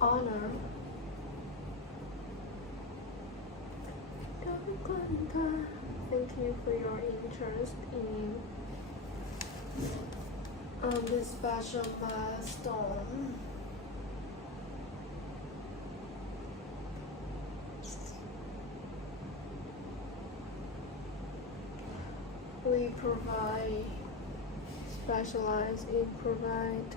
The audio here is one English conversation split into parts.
honor. Thank you for your interest in this special milestone. We specialize in provide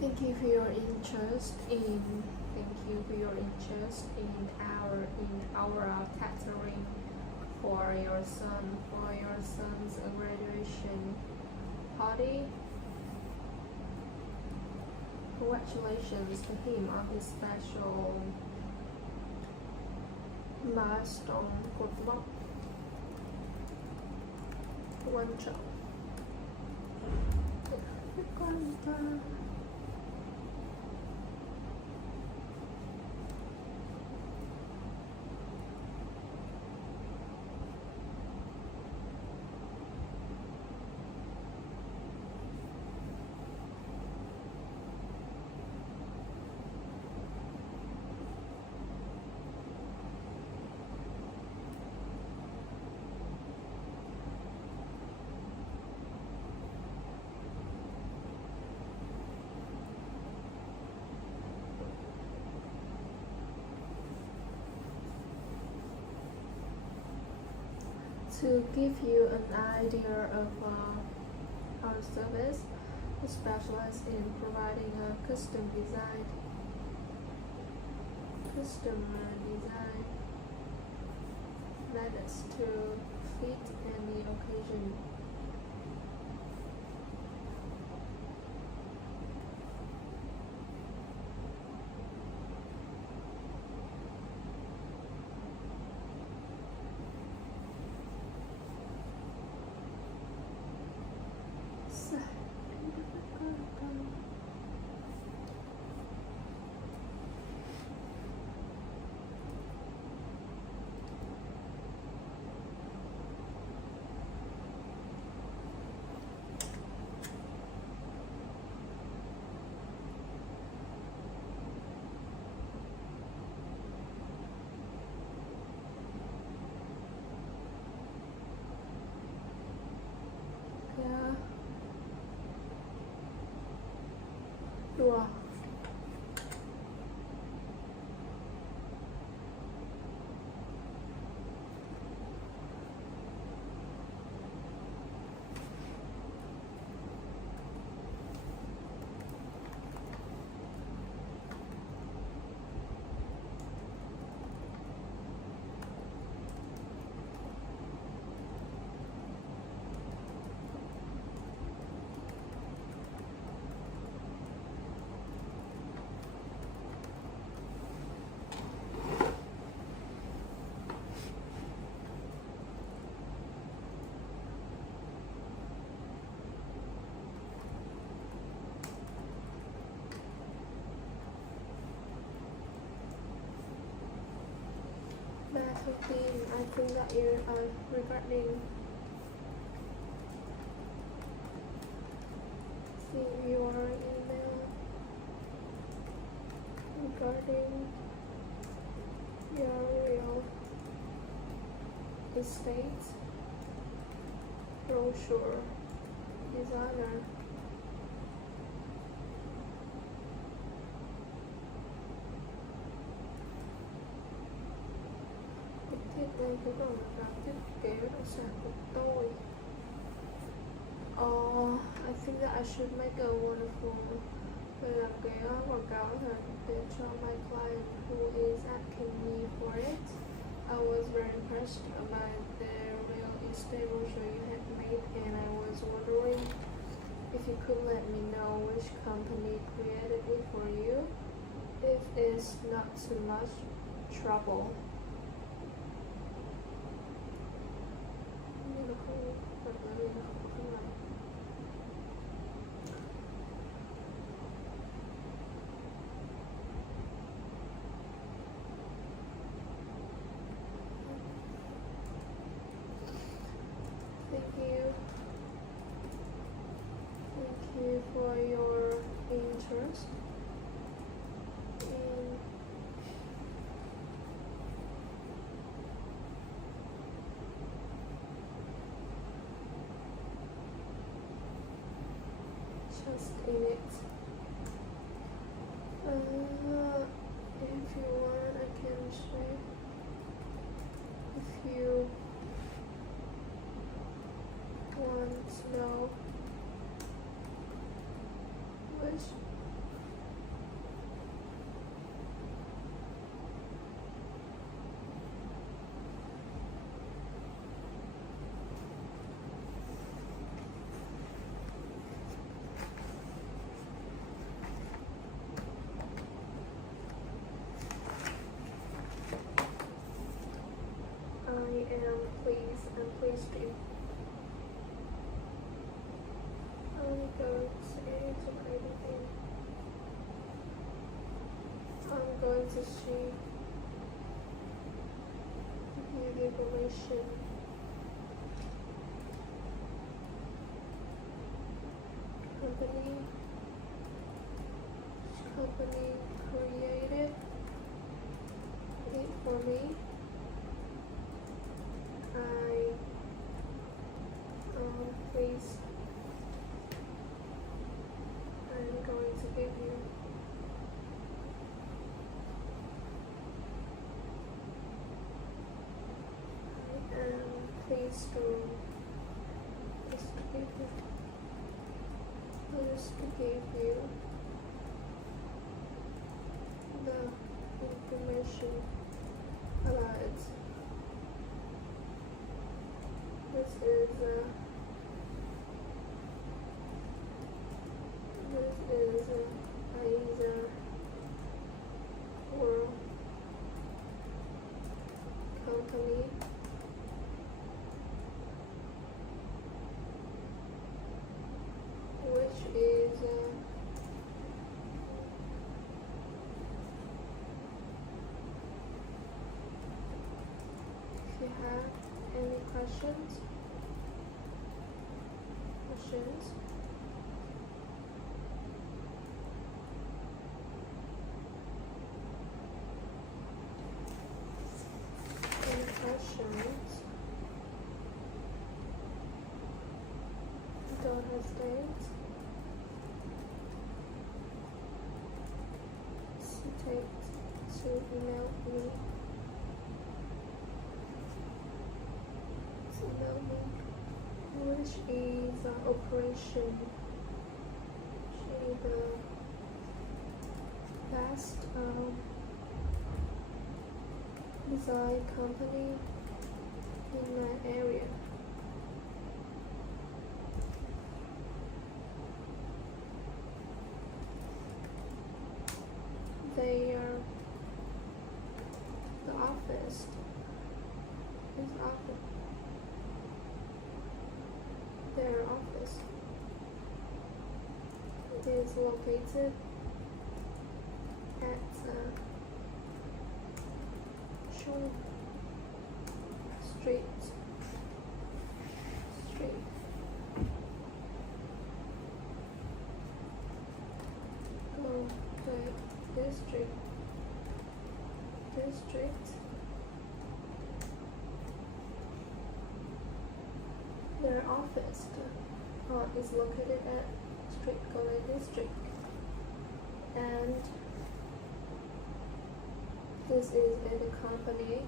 Thank you for your interest in our catering for your son's graduation party. Congratulations to him on his special milestone. Cột mốc quan trọng. To give you an idea of our service, we specialize in providing a custom design methods to fit any occasion. 15. I think that you are regarding see your email regarding your real estate brochure designer. Đây cái phần là thiết kế bất động sản của tôi. I think that I should make a wonderful làm cái quảng cáo để cho my client who is asking me for it. I was very impressed by the real estate brochure you had made, and I was wondering if you could let me know which company created it for you, if it's not too much trouble. Thank you for your interest in just in it. If you want, I can say if you want to know which I am pleased to. I'm going to say to everything. I'm going to see the information. Company created it for me. Please, I'm going to give you I am pleased to give you the information about it. This is Aiza World company. Which is if you have any questions, don't hesitate to email me. Which is Operation. She is the best design company in my area. They are the office is office. Their office is located at street, street. Go to district, district. Their office is located at Street Galway District, and this is a company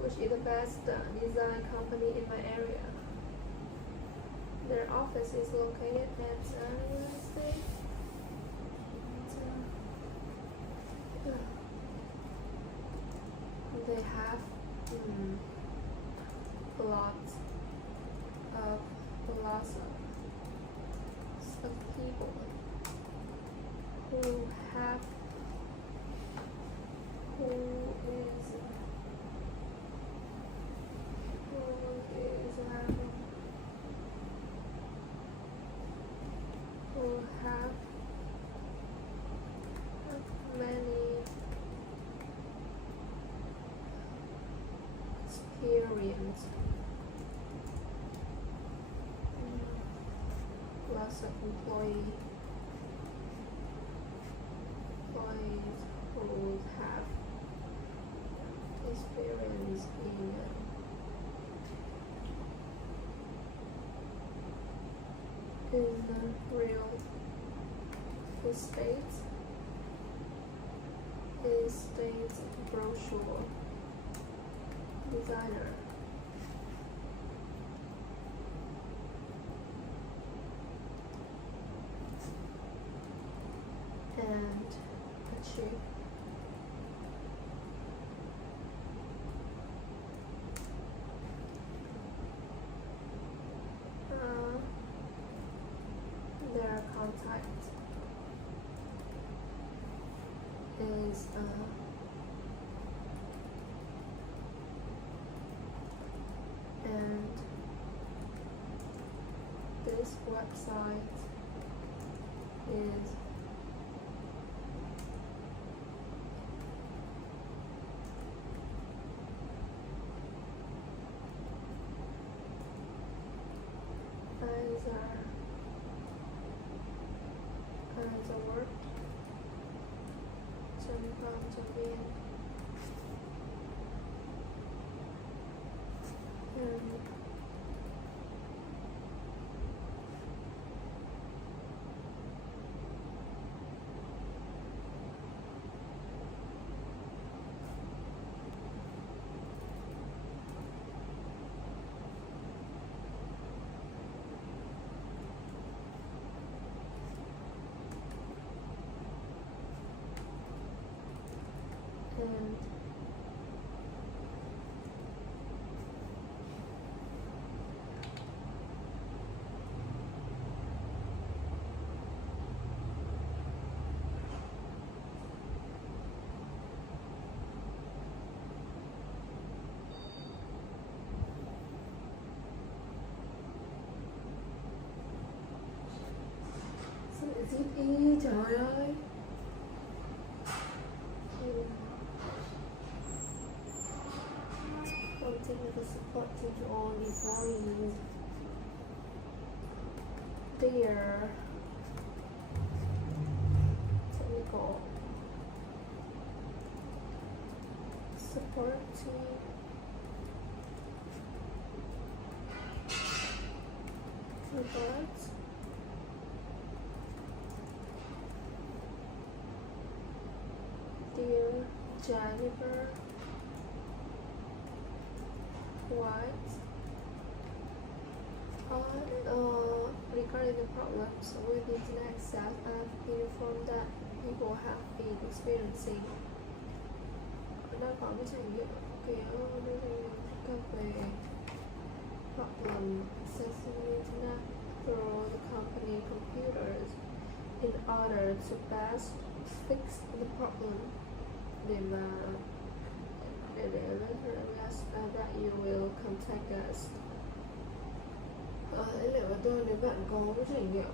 which is the best design company in my area. Their office is located at United States. They have lots of people who have many experience. Lots of employees who have experience in real estate brochure designer. And achieve their contact is and this website is as a work to be and Ý, trời ơi. One technical support to all employees. Their technical support team regards dear Jennifer White regarding the problems with internet access. I've been informed that people have been experiencing đã có cái trải nghiệm các về problem accessing the internet through the company computers. In order to best fix the problem, they ask that you will contact us. Nếu bạn có cái trải nghiệm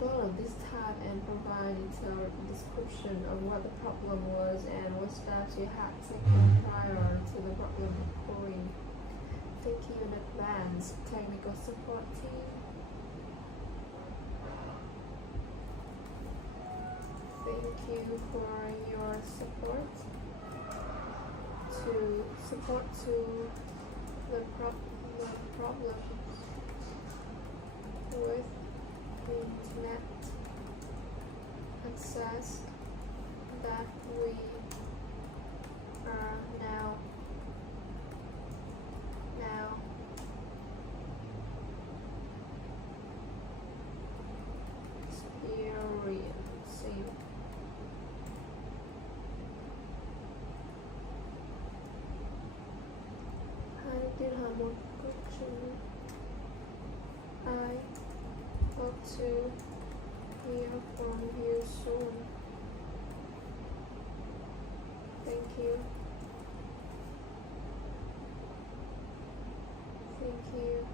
tốt ở this time and provide detailed description of what the problem was and what steps you had taken prior to the problem occurring. Thank you in advance, technical support team. Thank you for your support to the problems with internet access that we are now experiencing. I did have one question. I hope to hear from you soon. Thank you. Thank you.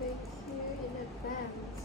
Thank you in advance.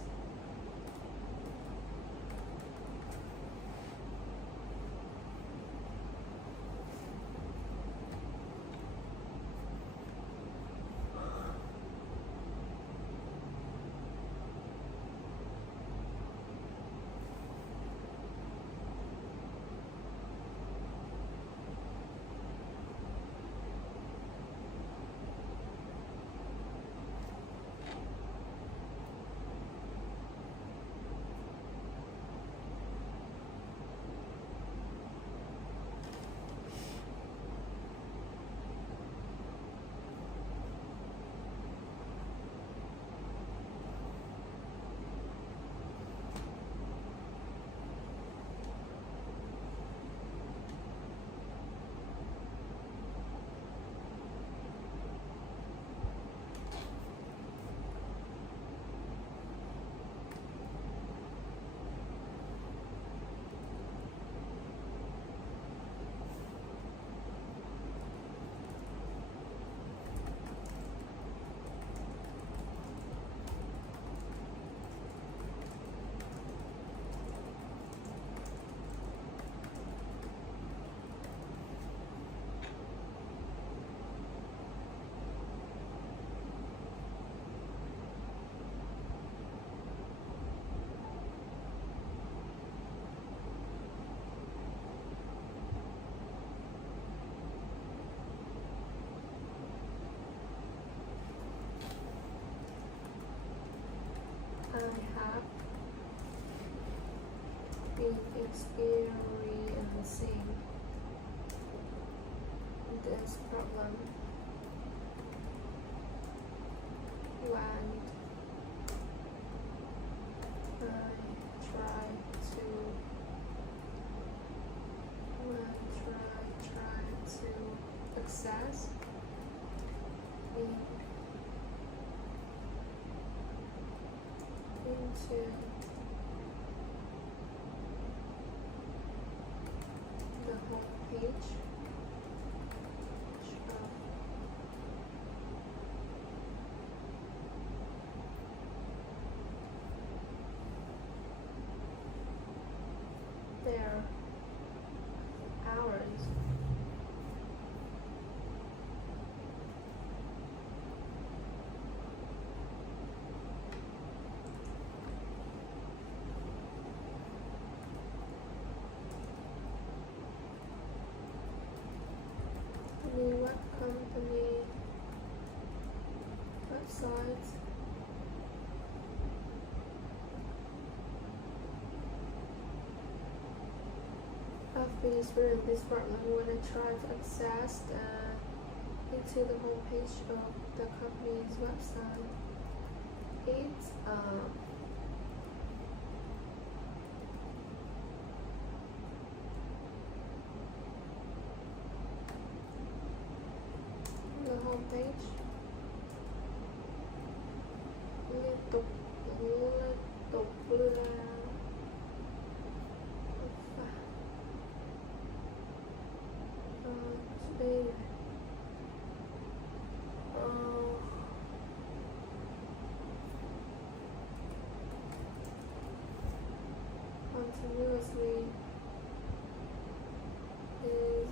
I have been experiencing this problem when I try to access into the home page there hours. Web company websites. I've been experiencing this problem when I try to access into the homepage of the company's website. It's the homepage liên tục là đây continuously is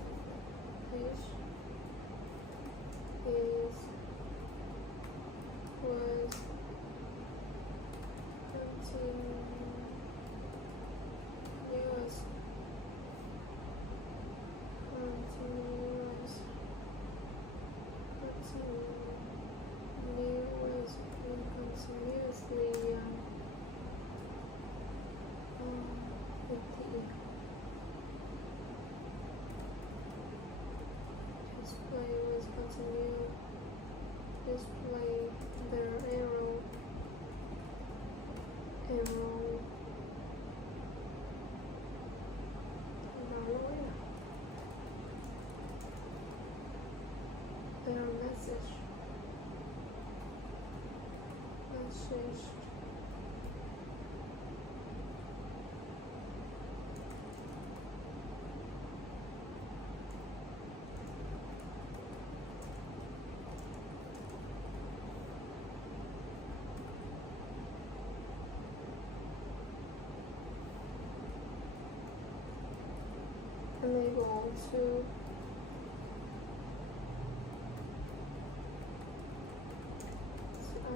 unable to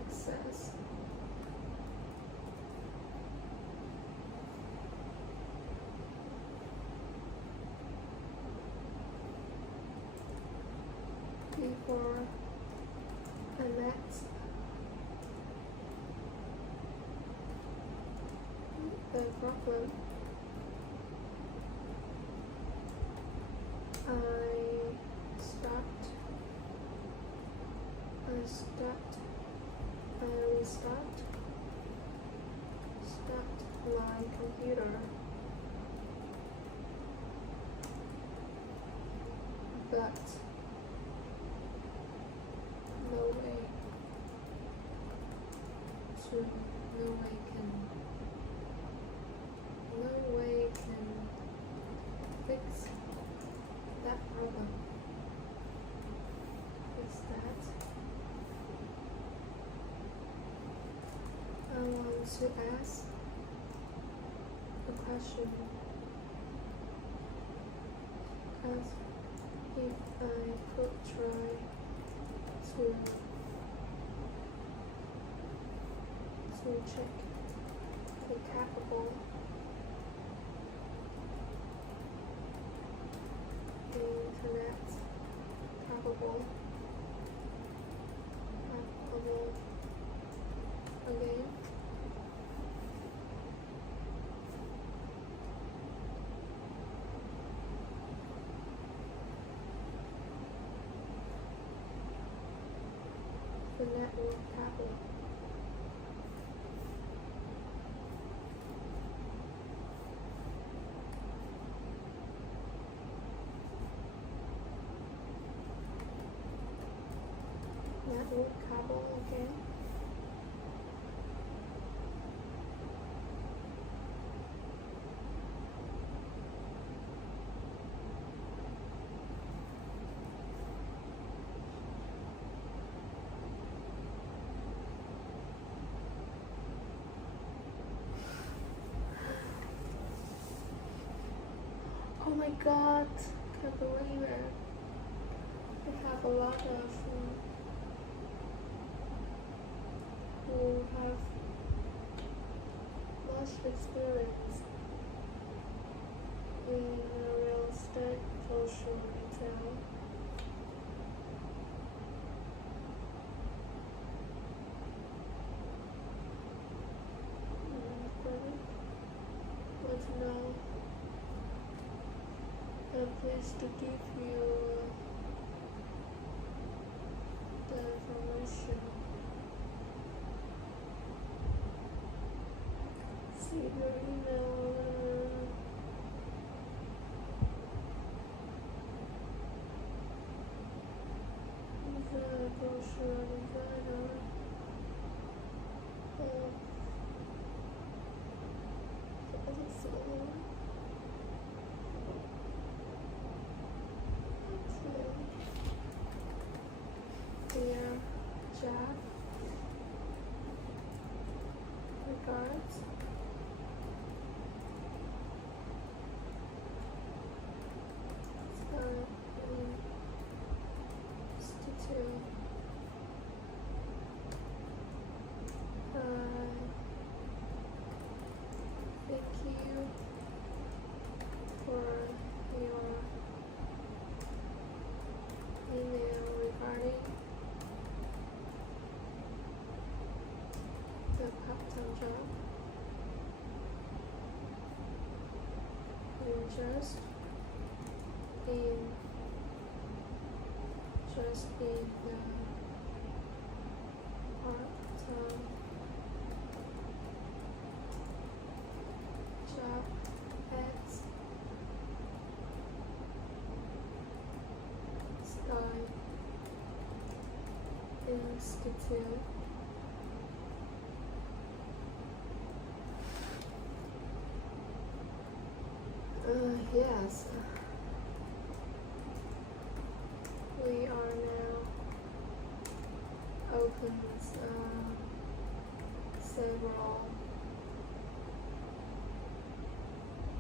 access before the next the problem. I restart my computer, but no way can fix that problem. Fix that. I want to ask a question. Ask if I could try to check the capable internet capable again. The network cable. Network cable again. Oh my god, can't believe it. I have a lot of who have much experience in real estate, social retail. But now I'm pleased to give you the information. See your email. The brochure designer. Dear Jack, regards. Institute. Thank you for your email regarding the part-time job. Just in the part-time job at Sky Institute. Yes, we are now open several.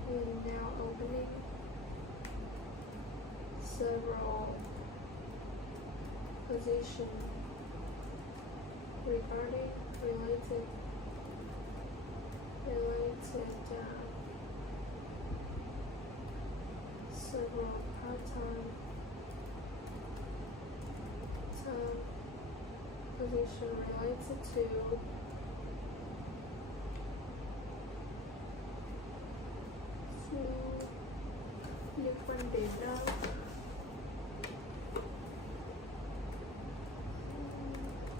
We are now opening several positions regarding related several part-time position related to liên quan đến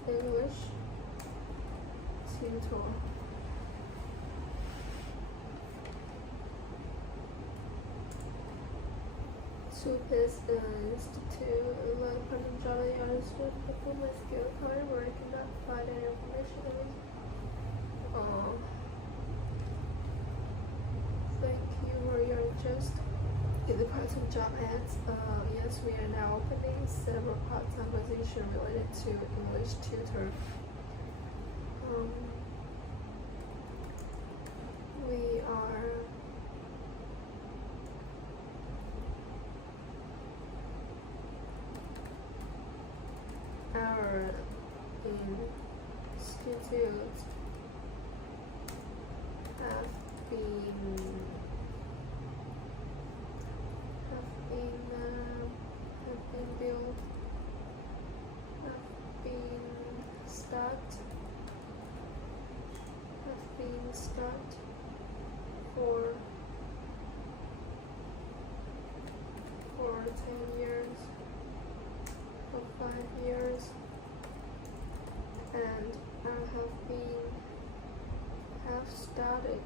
English tutor. Supis Institute learn Punjabi understood performance skill hard work and not find any information. Thank you for your interest in the part-time job ads. Yes, we are now opening several part-time positions related to English tutor. We are our institute have been start for 10 years or 5 years, and I have started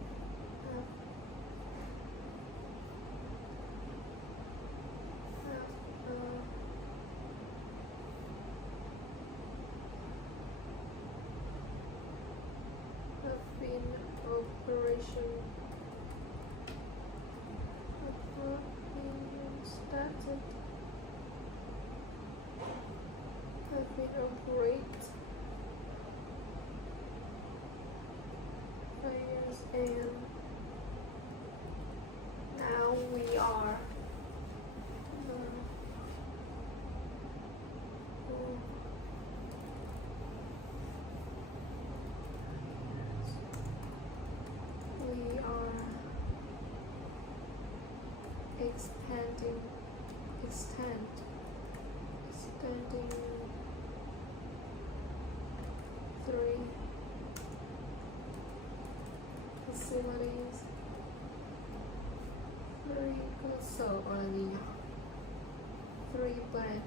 have been operate 5 years, and now we are extending three facilities, three branch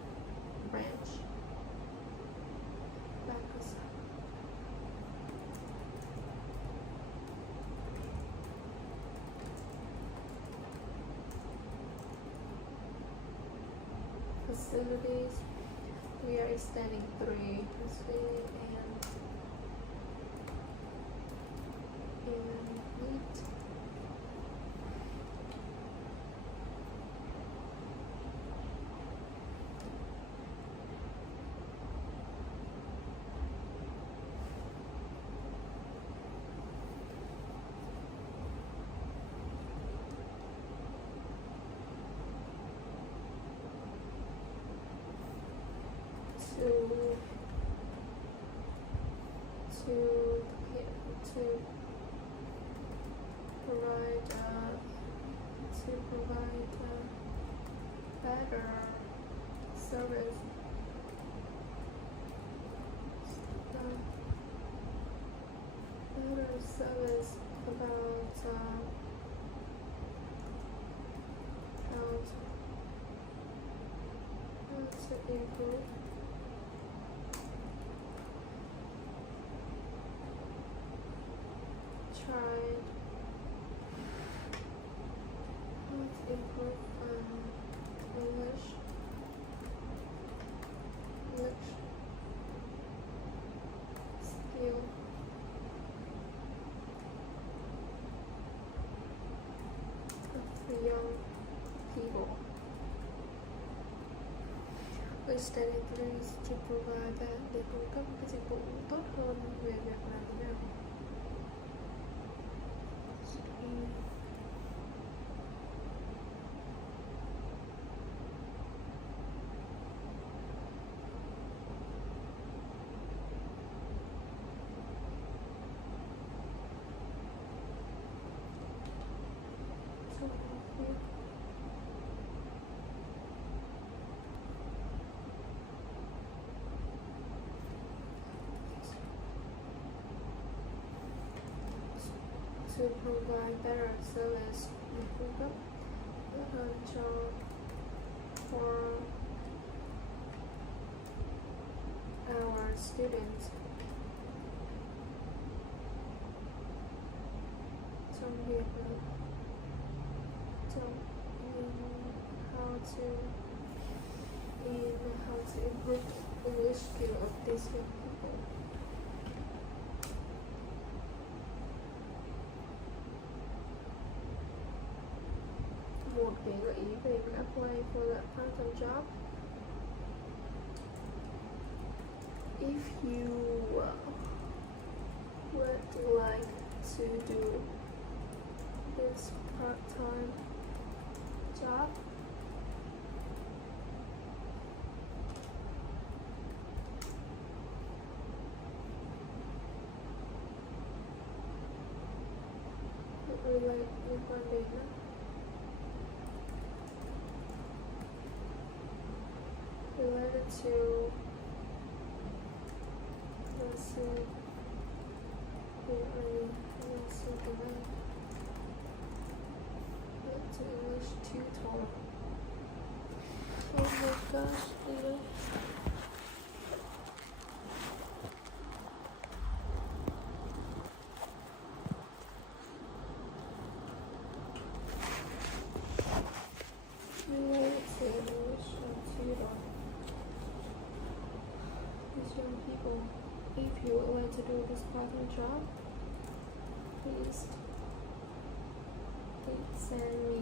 facilities. We are extending three facilities and meet to provide better service, about how to improve English skill for young people. We're studying through to provide that để cung cấp cái dịch vụ tốt hơn về việc làm thế nào. to provide better service cung cấp tốt hơn for our students. Trong việc how to improve English skill of these young people. Một cái gợi ý về việc apply for that part-time job. If you would like to do this part-time job, related to let's see to English tutor. Oh my gosh, related to English tutor. These young people, if you would like to do this part-time job, please send me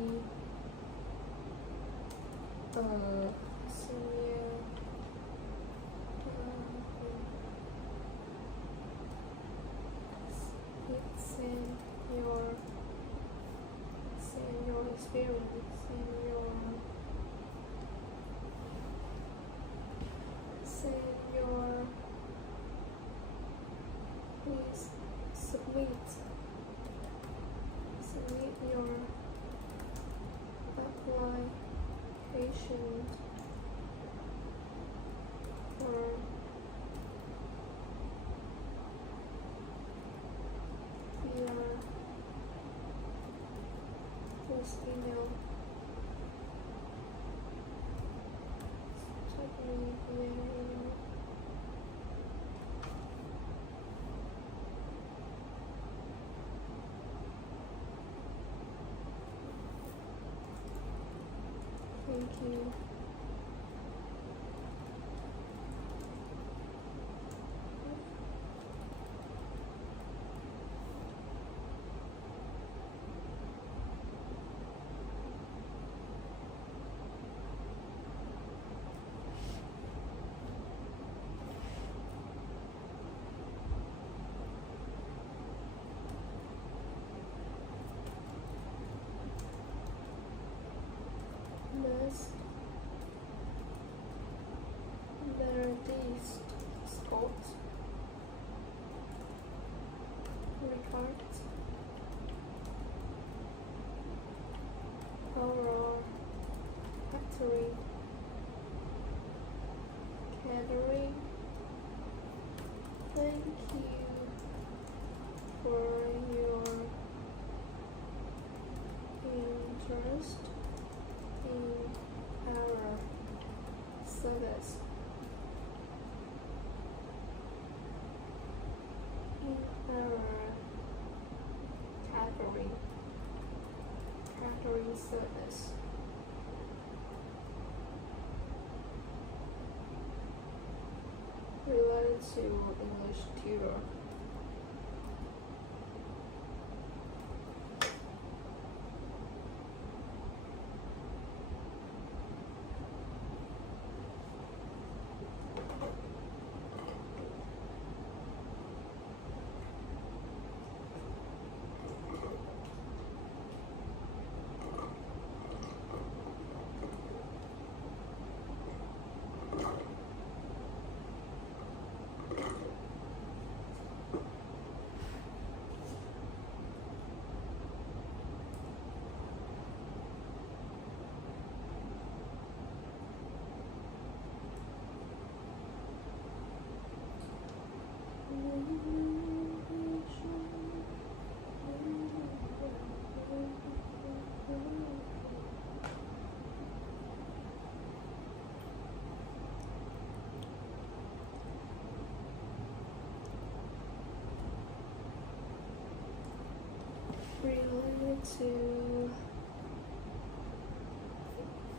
send your experience, please submit your application for via this email. Check me via email. Thank you. There are these spots, records, our factory, catering. Thank you for your interest in our service. Catering service. Related to English tutor.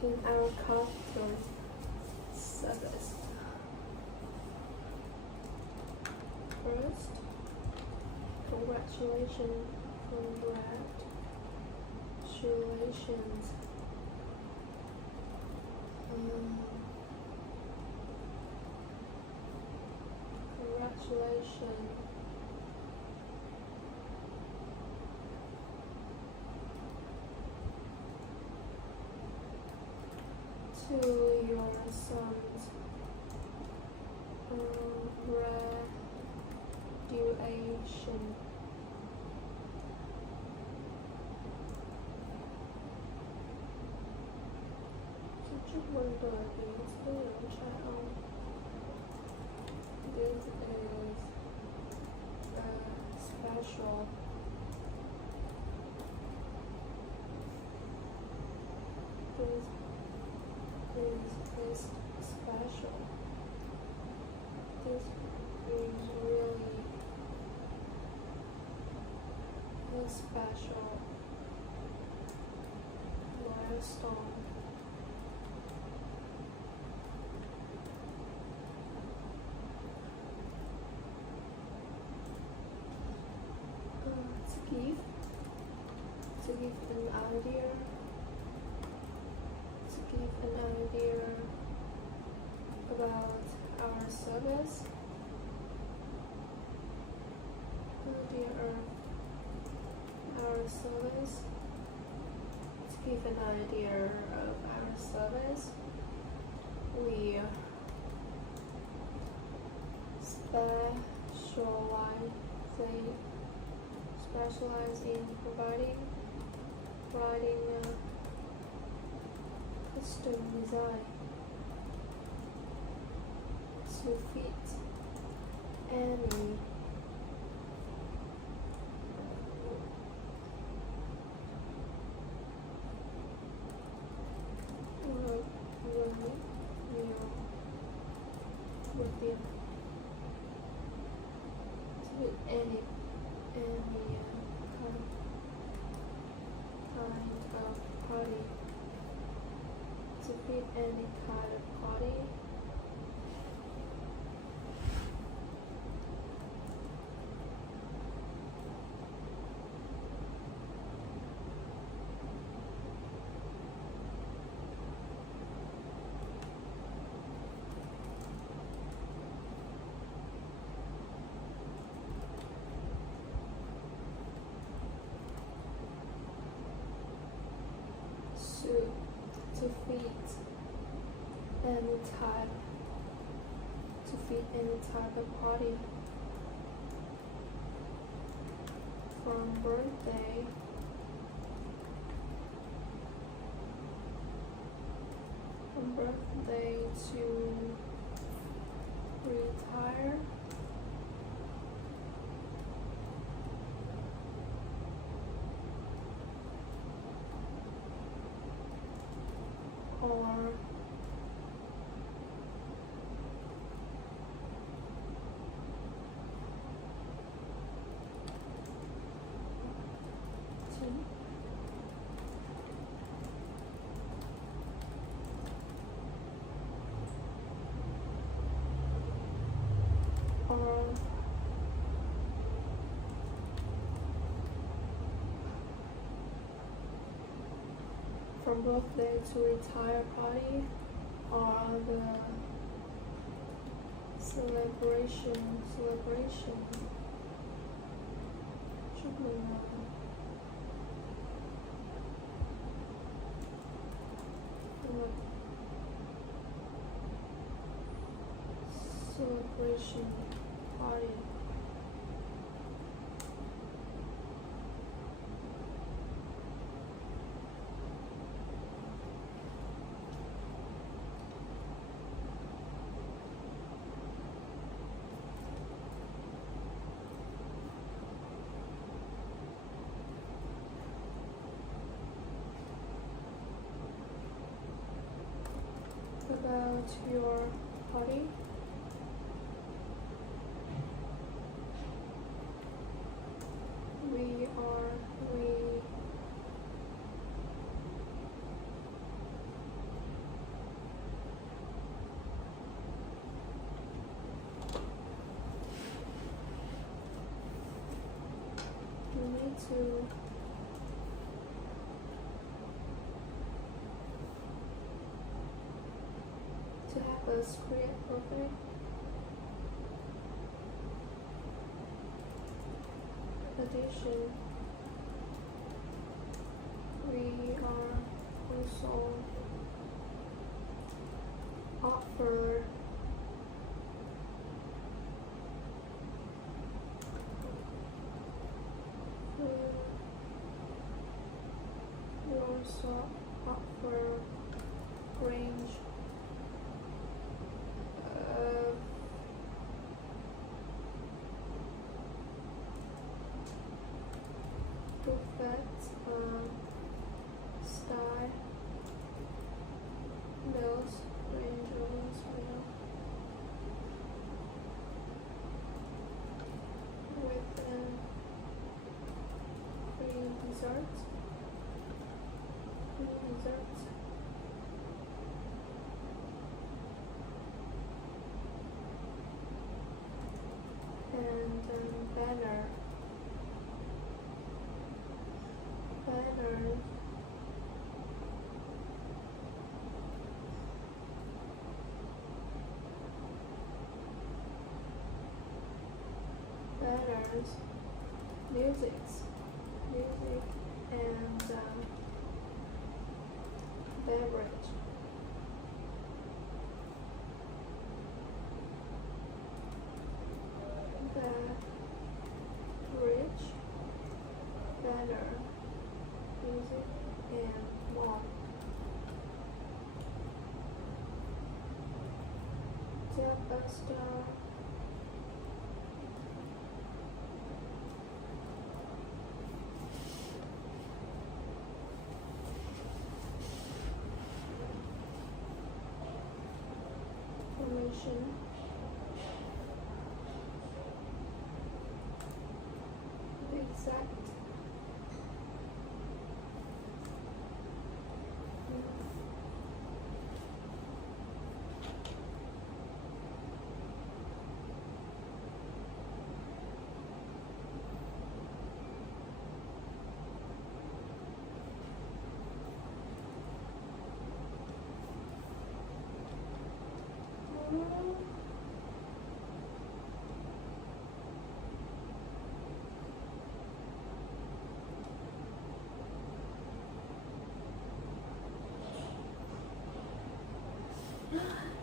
in our custom service. First, congratulations. Congratulations. To your son's graduation. Chúc mừng tuổi kỷ niệm cha ông. This is special. This is special. This is really a special milestone. To give an idea about our service. To give an idea of our service, we specialize in providing custom design to fit any within any kind of party. To fit any kind of party. To fit any type of party, from birthday to retire, or from birthday to retire party, or the celebration. Chúc mừng celebration party. About your party. to have a screen perfect. Addition, we are also offer we also offer range of perfect style those range of well with free desserts. And banners music and beverage. Beverage, banner, music, and more. Blockbuster. Formation. Exact.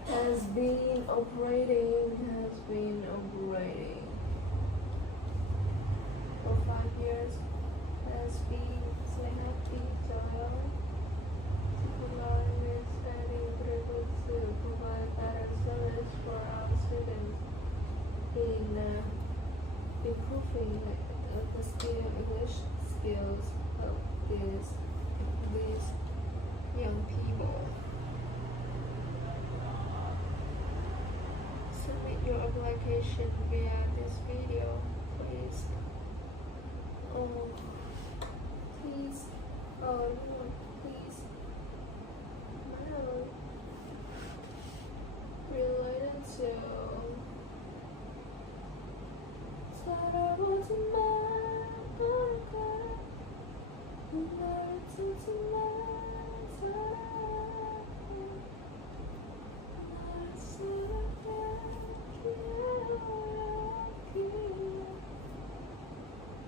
Has been operating for 5 years. Has been so happy to with studying critical to provide better service for our students in improving the English skills of these young people. Submit your application via this video, please. Please. Related to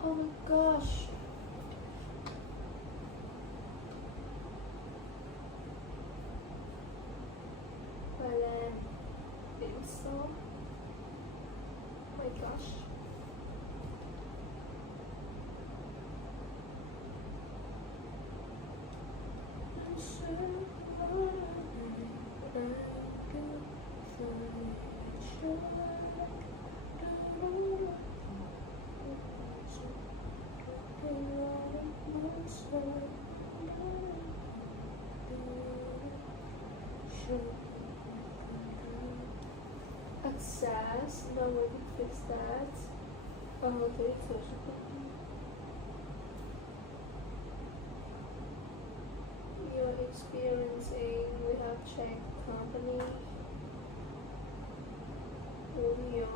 oh my gosh. Thailand. It's so. Oh my gosh. Access, no way to fix that. Okay, so you're experiencing, we have checked company review.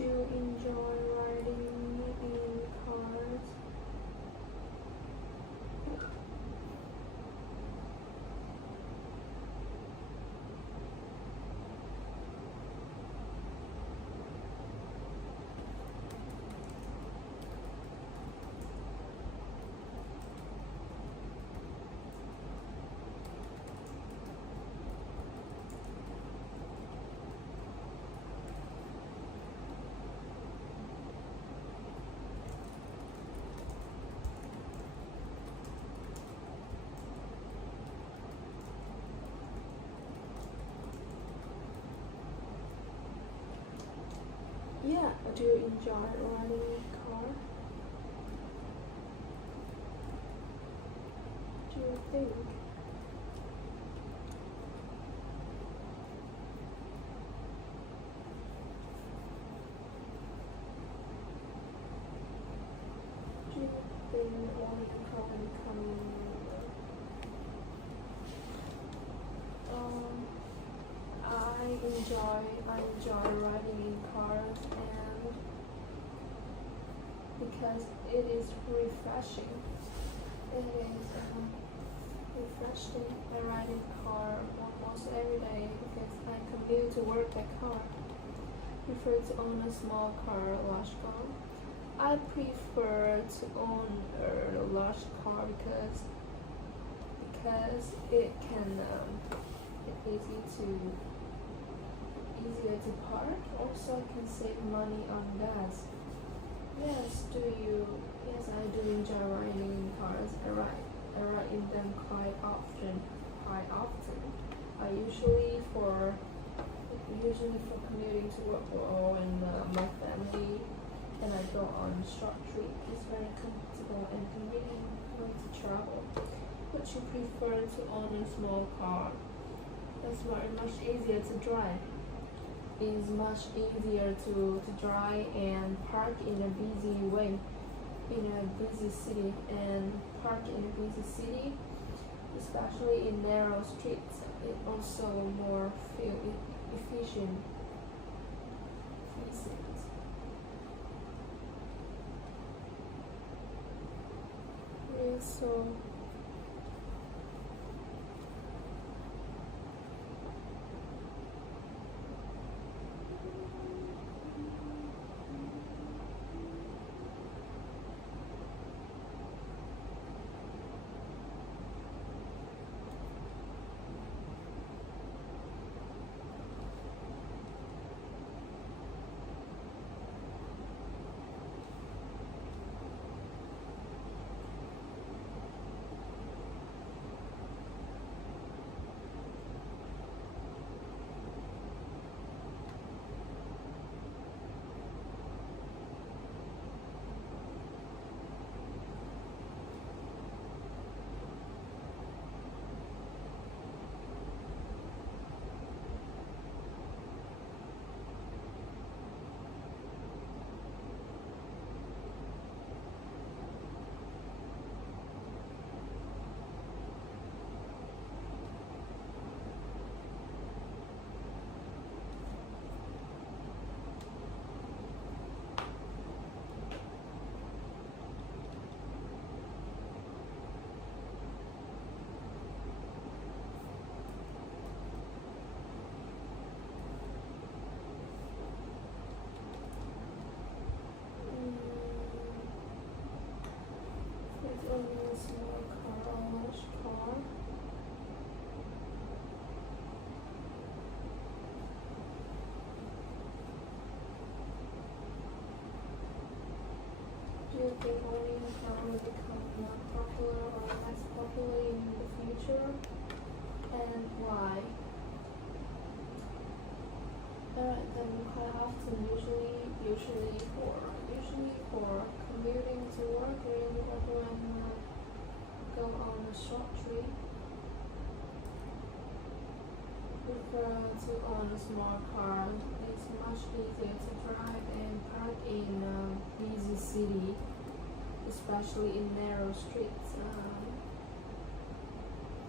Do you enjoy riding in cars? Yeah, do you enjoy riding in car? Do you think? Do you think when you come I enjoy riding in cars and because it is refreshing. It is refreshing. I ride in car almost every day because I commute to work by car. Prefer to own a small car, a large car. I prefer to own a large car because it can it's easier to park. Also, I can save money on gas. Yes, do you? Yes, I do enjoy riding in cars. I ride in them quite often. I usually for commuting to work or when my family and I go on short trip. It's very comfortable and convenient way to travel. Would you prefer to own a small car? That's very much easier to drive. It's much easier to drive and park in a busy way, in a busy city, and park in a busy city, especially in narrow streets. It also more feel efficient. Yeah, so it's only a small car, a large car. Do you think owning a car will become more popular or less popular in the future? And why? I ride them quite often, usually for commuting to work or when go on a short trip. Prefer to own a small car. It's much easier to drive and park in a busy city, especially in narrow streets.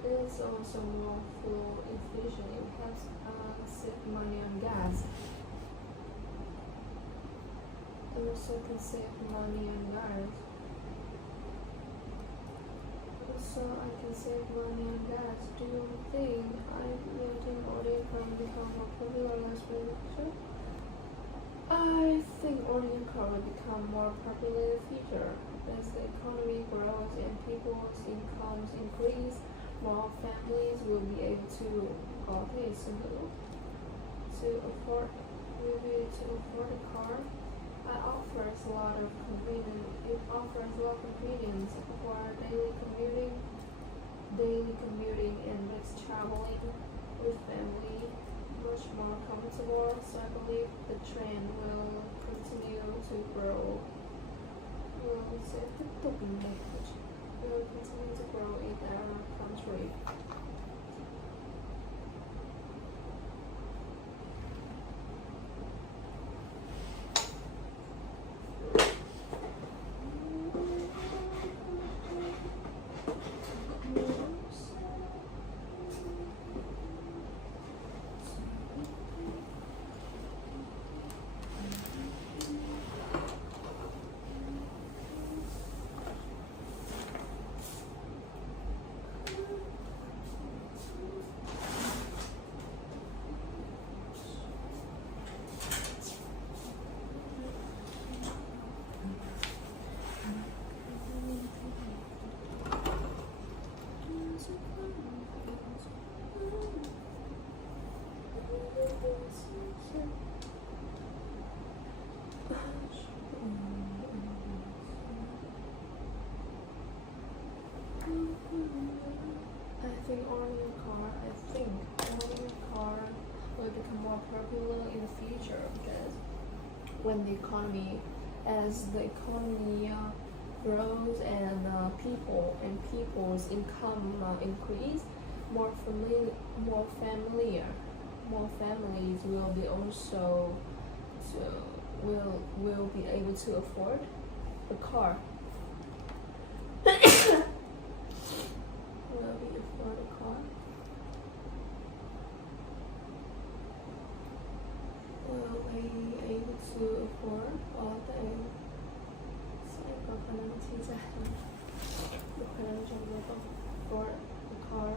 It is also more fuel efficient. It helps save money on gas. and also can save money on gas. So I can save money on gas. Do you think letting audio car become more popular less beneficial? I think audio car will become more popular in the future as the economy grows and people's incomes increase. More families will be able to afford a car. It offers a lot of convenience for daily commuting and makes traveling with family much more comfortable. So I believe the trend will continue to grow. Will continue to grow in our country. I think owning a car will become more popular in the future because when as the economy grows and people's income increase, more families will be also will be able to afford a car. Will be afford a car. Will be able to afford all the có khả năng chi trả có khả năng trong việc afford a car.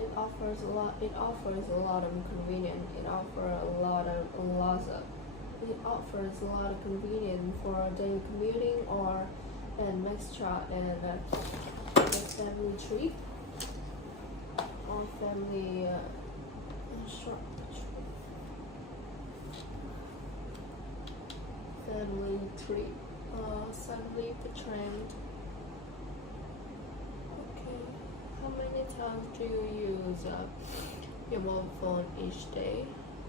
It offers a lot of convenience. It offers a lot of convenience for daily commuting and family trip or family family trip. Suddenly the trend. Okay, how many times do you use your mobile phone each day?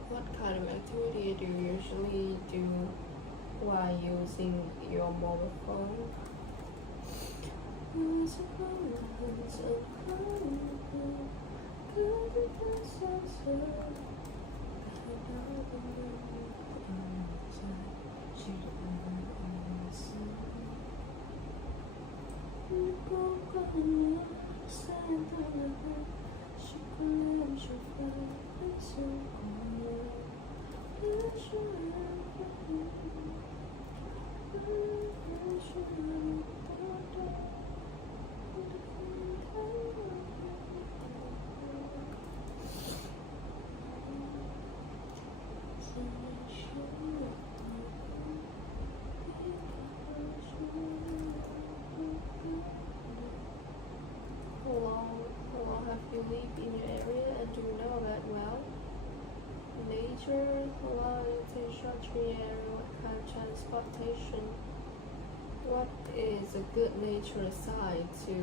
What kind of activity do you usually do while using your mobile phone? How long have you lived in your area and do you know that well? Nature, how long you take short tree area, what kind of transportation? What is a good nature site to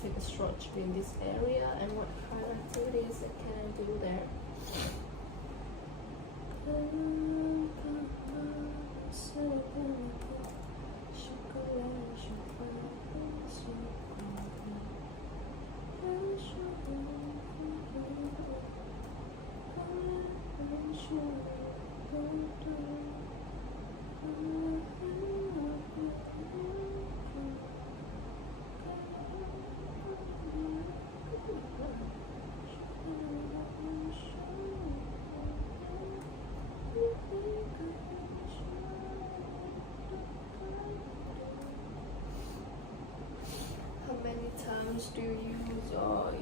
take a short trip in this area and what kind of activities can I do there? times do you use your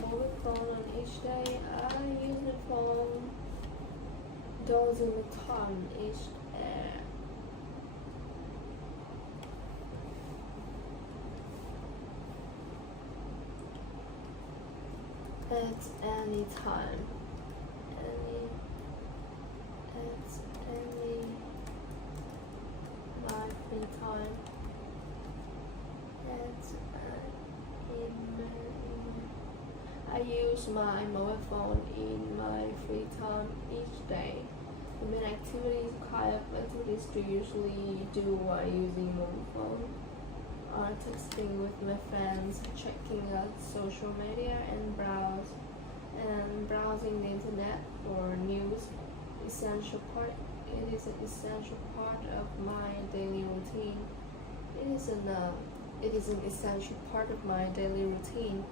mobile phone on each day? I use the phone dozens of times each day. At any time. My free time. I use my mobile phone in my free time each day. The main activities, kind of activities do usually do while using mobile phone are texting with my friends, checking out social media, and browsing the internet for news. It is an essential part of my daily routine. It is an essential part of my daily routine.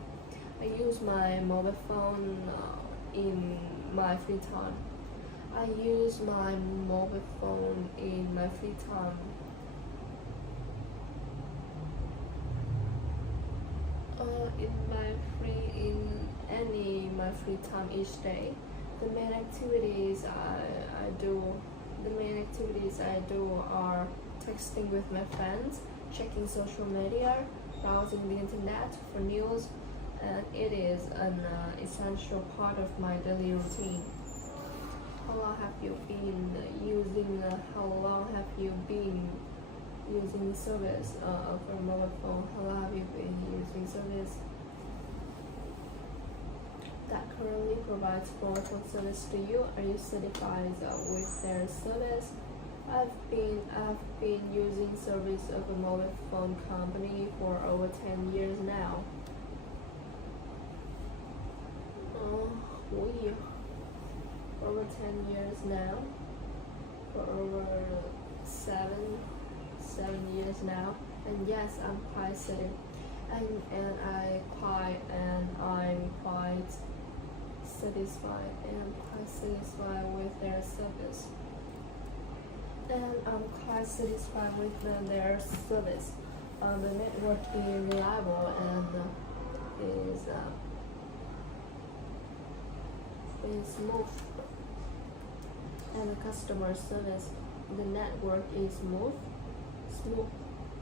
I use my mobile phone in my free time. I use my mobile phone in my free time. In my free time each day. The main activities I do are texting with my friends, checking social media, browsing the internet for news, and it is an essential part of my daily routine. How long have you been using service for mobile phone? How long have you been using service that currently provides mobile phone service to you? Are you satisfied with their service? I've been using service of a mobile phone company for over 10 years now. Over 10 years now. For over seven years now. And yes, I'm quite satisfied. I'm quite satisfied with their service. The network is reliable and is smooth. And the customer service, the network is smooth,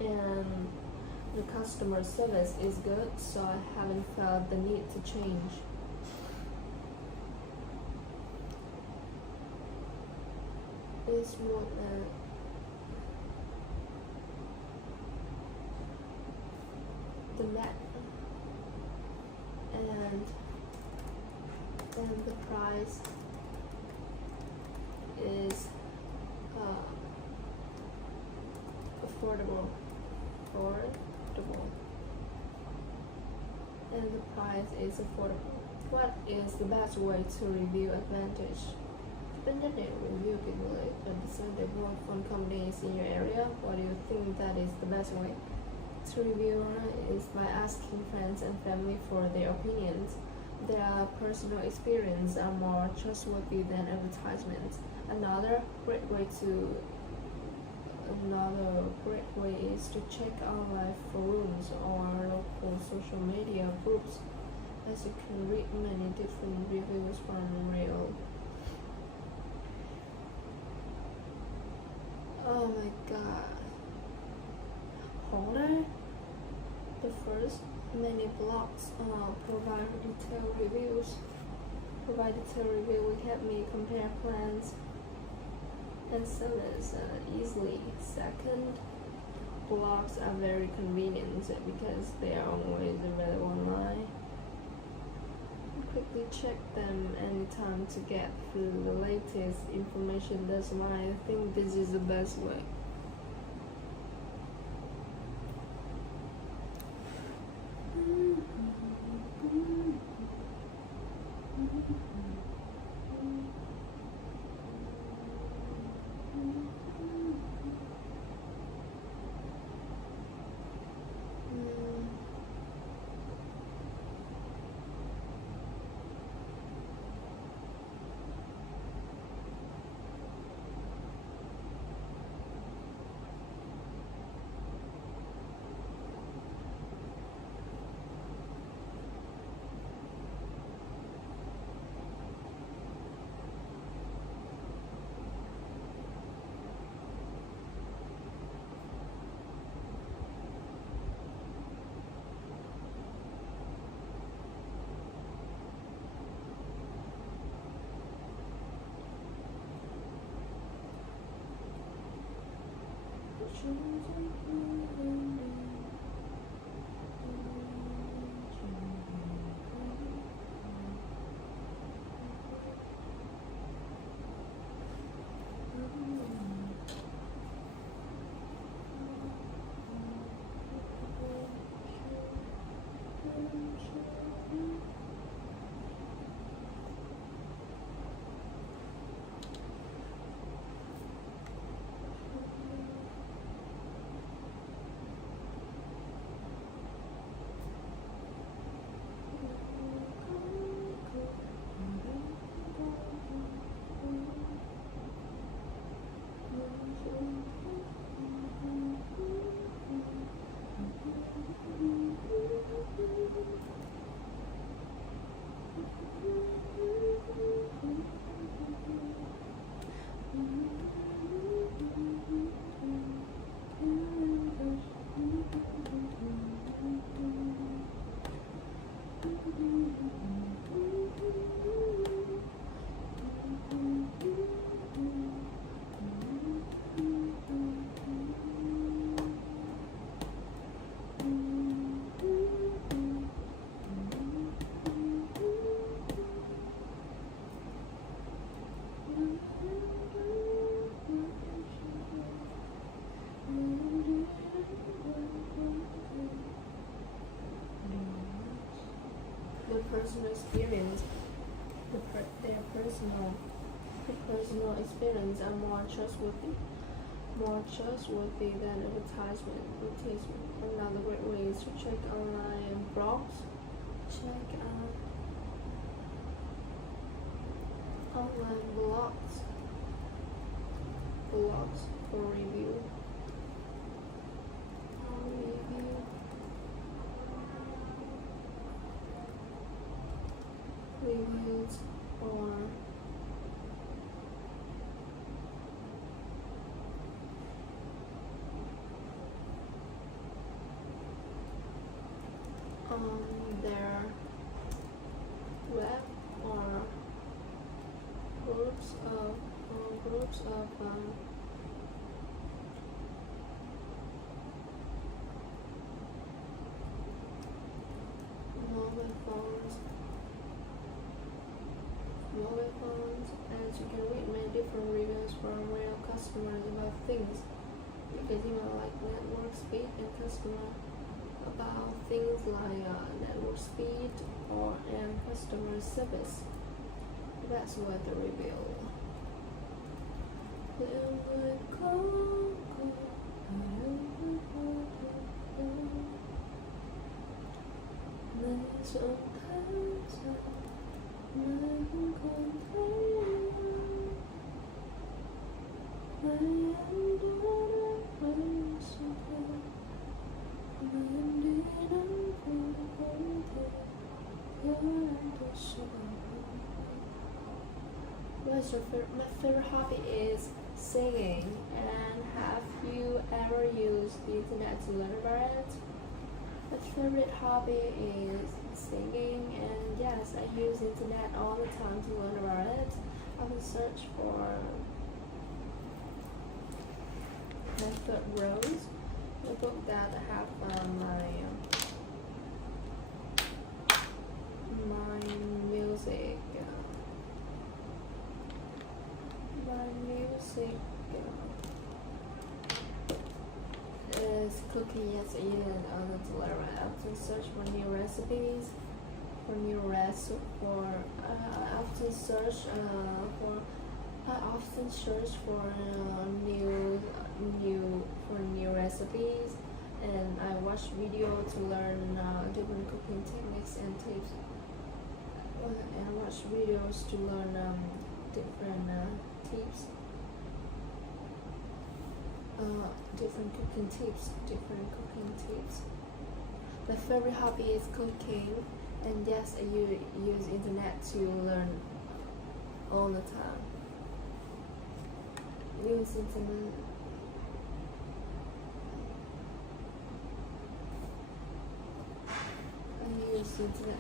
and the customer service is good, so I haven't felt the need to change. It's more the net and the price is affordable, and the price is affordable. What is the best way to review advantage? The internet review people understand the mobile phone companies in your area. What do you think that is the best way to review is by asking friends and family for their opinions. Their personal experience are more trustworthy than advertisements. Another great way is to check online forums or local social media groups, as you can read many different reviews from real. Oh my god. Holder? The first, many blogs provide detailed reviews. Will help me compare plans and sellers easily. Second, blogs are very convenient because they are always available online. Quickly check them anytime to get the latest information. That's why I think this is the best way. the personal experience, their personal experience are more trustworthy than advertisement. Another great way is to check online blogs. Check online blogs for reviews or on their web or groups of mobile phones, and you can read many different reviews from real customers about things. You can even like network speed and customer about things like network speed and customer service. That's what the review. My favorite hobby is singing, and have you ever used the internet to learn about it? My favorite hobby is singing, and yes, I use internet all the time to learn about it. I will search for Method Rose, a book that I have my music. Is cooking. Yes, I use it to learn. I often search for new recipes. I often search for new recipes, and I watch videos to learn different cooking techniques and tips. And watch videos to learn different tips. Different cooking tips. My favorite hobby is cooking, and yes, I use internet to learn all the time. I use internet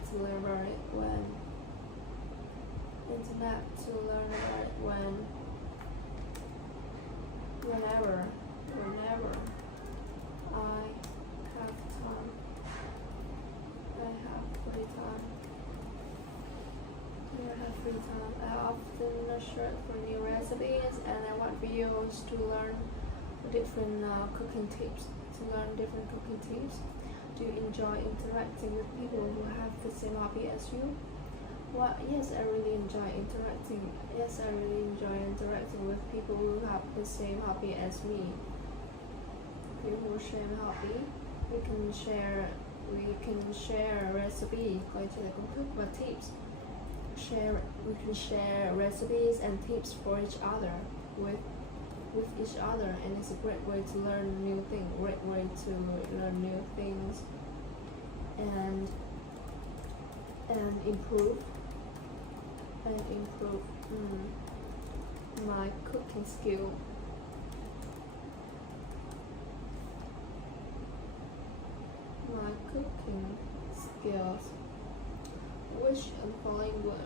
to learn about it whenever I have time. I have free time. I often search for new recipes, and I watch videos to learn different cooking tips. Do you enjoy interacting with people who have the same hobby as you? Well, yes, I really enjoy interacting. Yes, I really enjoy interacting with people who have the same hobby as me. People who share a hobby, we can share recipes. Coi chơi công thức và tips. We can share recipes and tips for each other with each other, and it's a great way to learn new things. And improve my cooking skill. Which and following will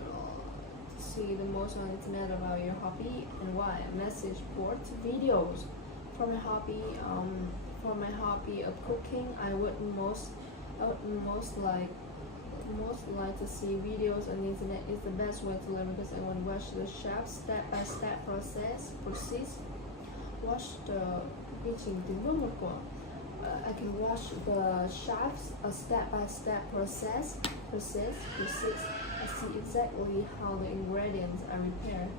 see the most on the internet about your hobby and why? Message board videos. For my hobby of cooking, I would most like to see videos on the internet. Is the best way to learn because I want to watch the chef's step-by-step process. Watch the teaching tiếng bước một của I can watch the chef's step-by-step process. I see exactly how the ingredients are prepared.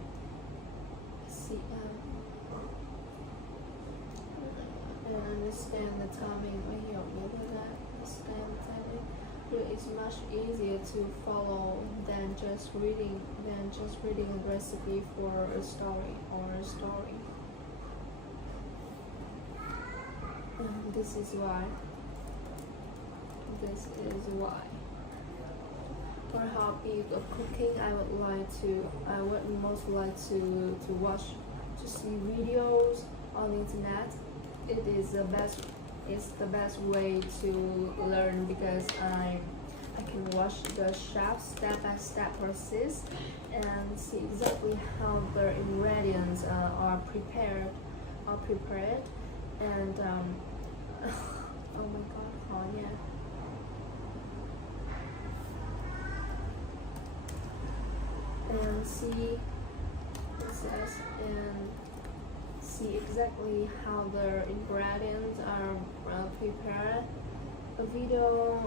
And understand the timing. It's much easier to follow than just reading a recipe for a story. This is why. For hobby of cooking, I would most like to watch, to see videos on the internet. It's the best way to learn, because I can watch the chef's step-by-step process and see exactly how the ingredients are prepared, and oh my god, 好念. And see exactly how the ingredients are prepared. A video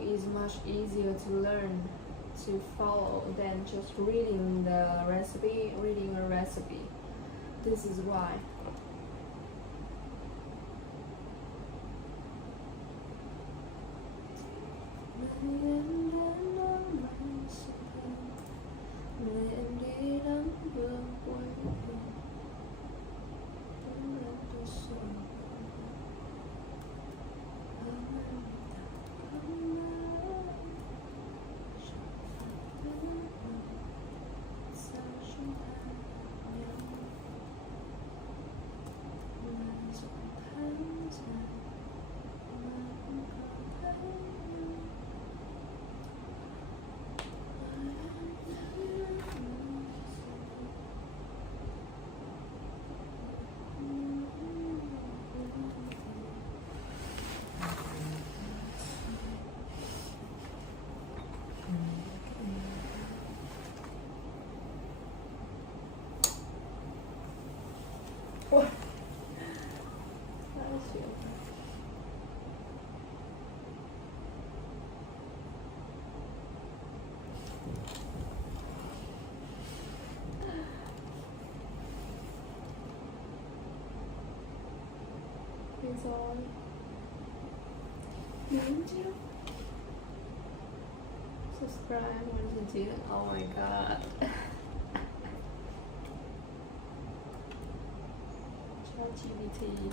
is much easier to learn, to follow, than just reading a recipe. This is why. It's all. Subscribe once you do. Oh my god. ChatGPT.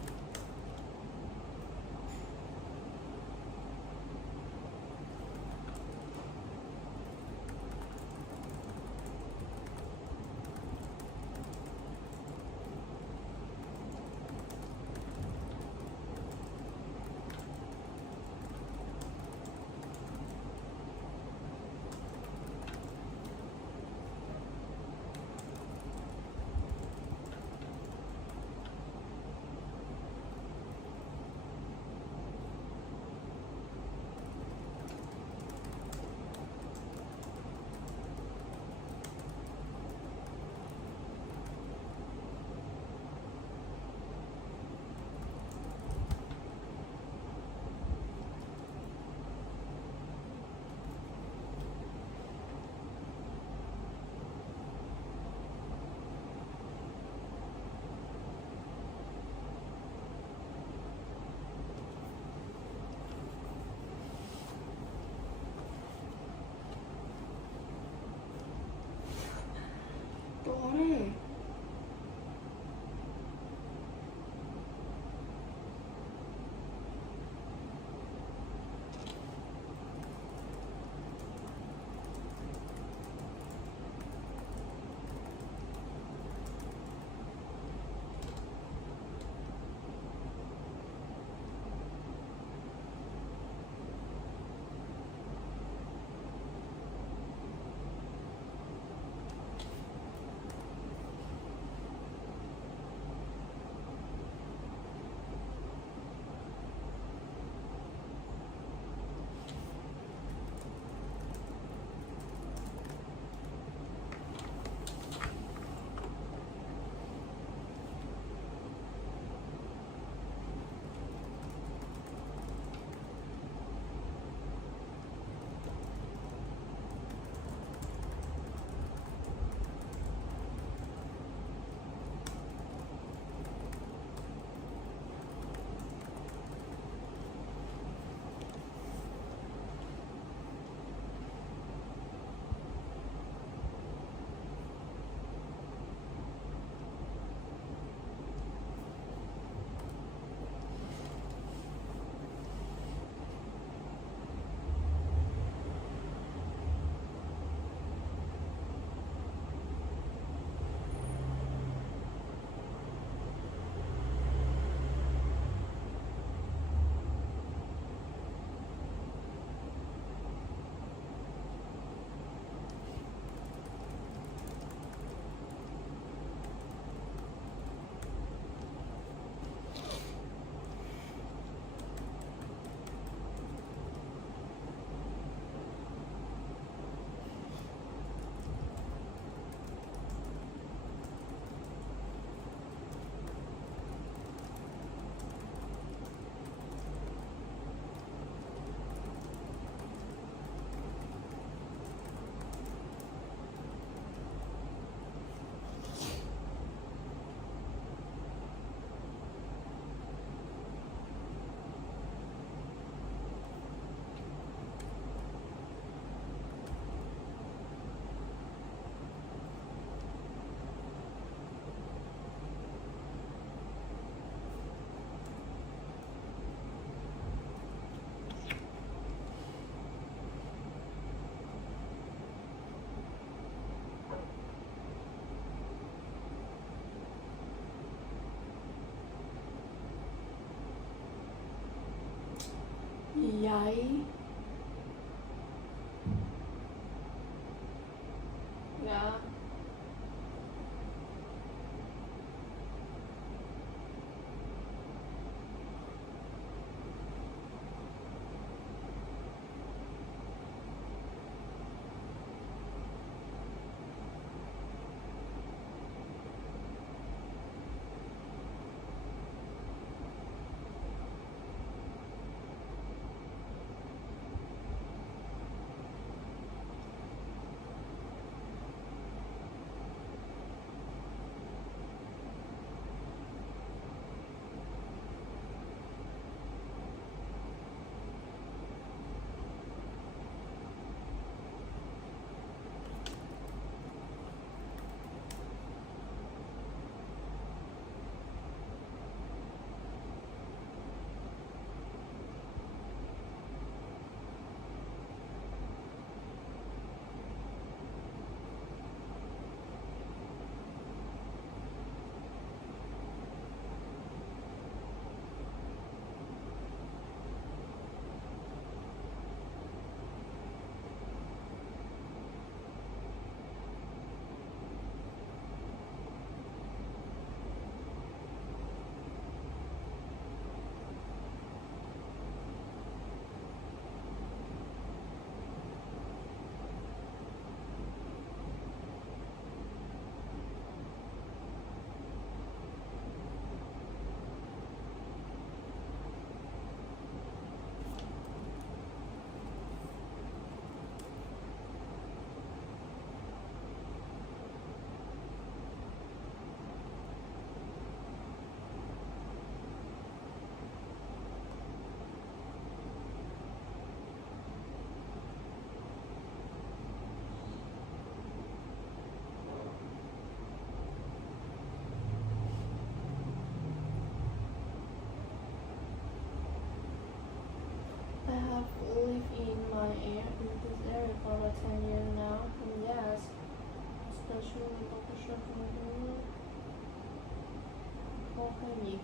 Giấy. Yeah. I have lived in my this area for about 10 years now, and yes, especially local shopping. Okay.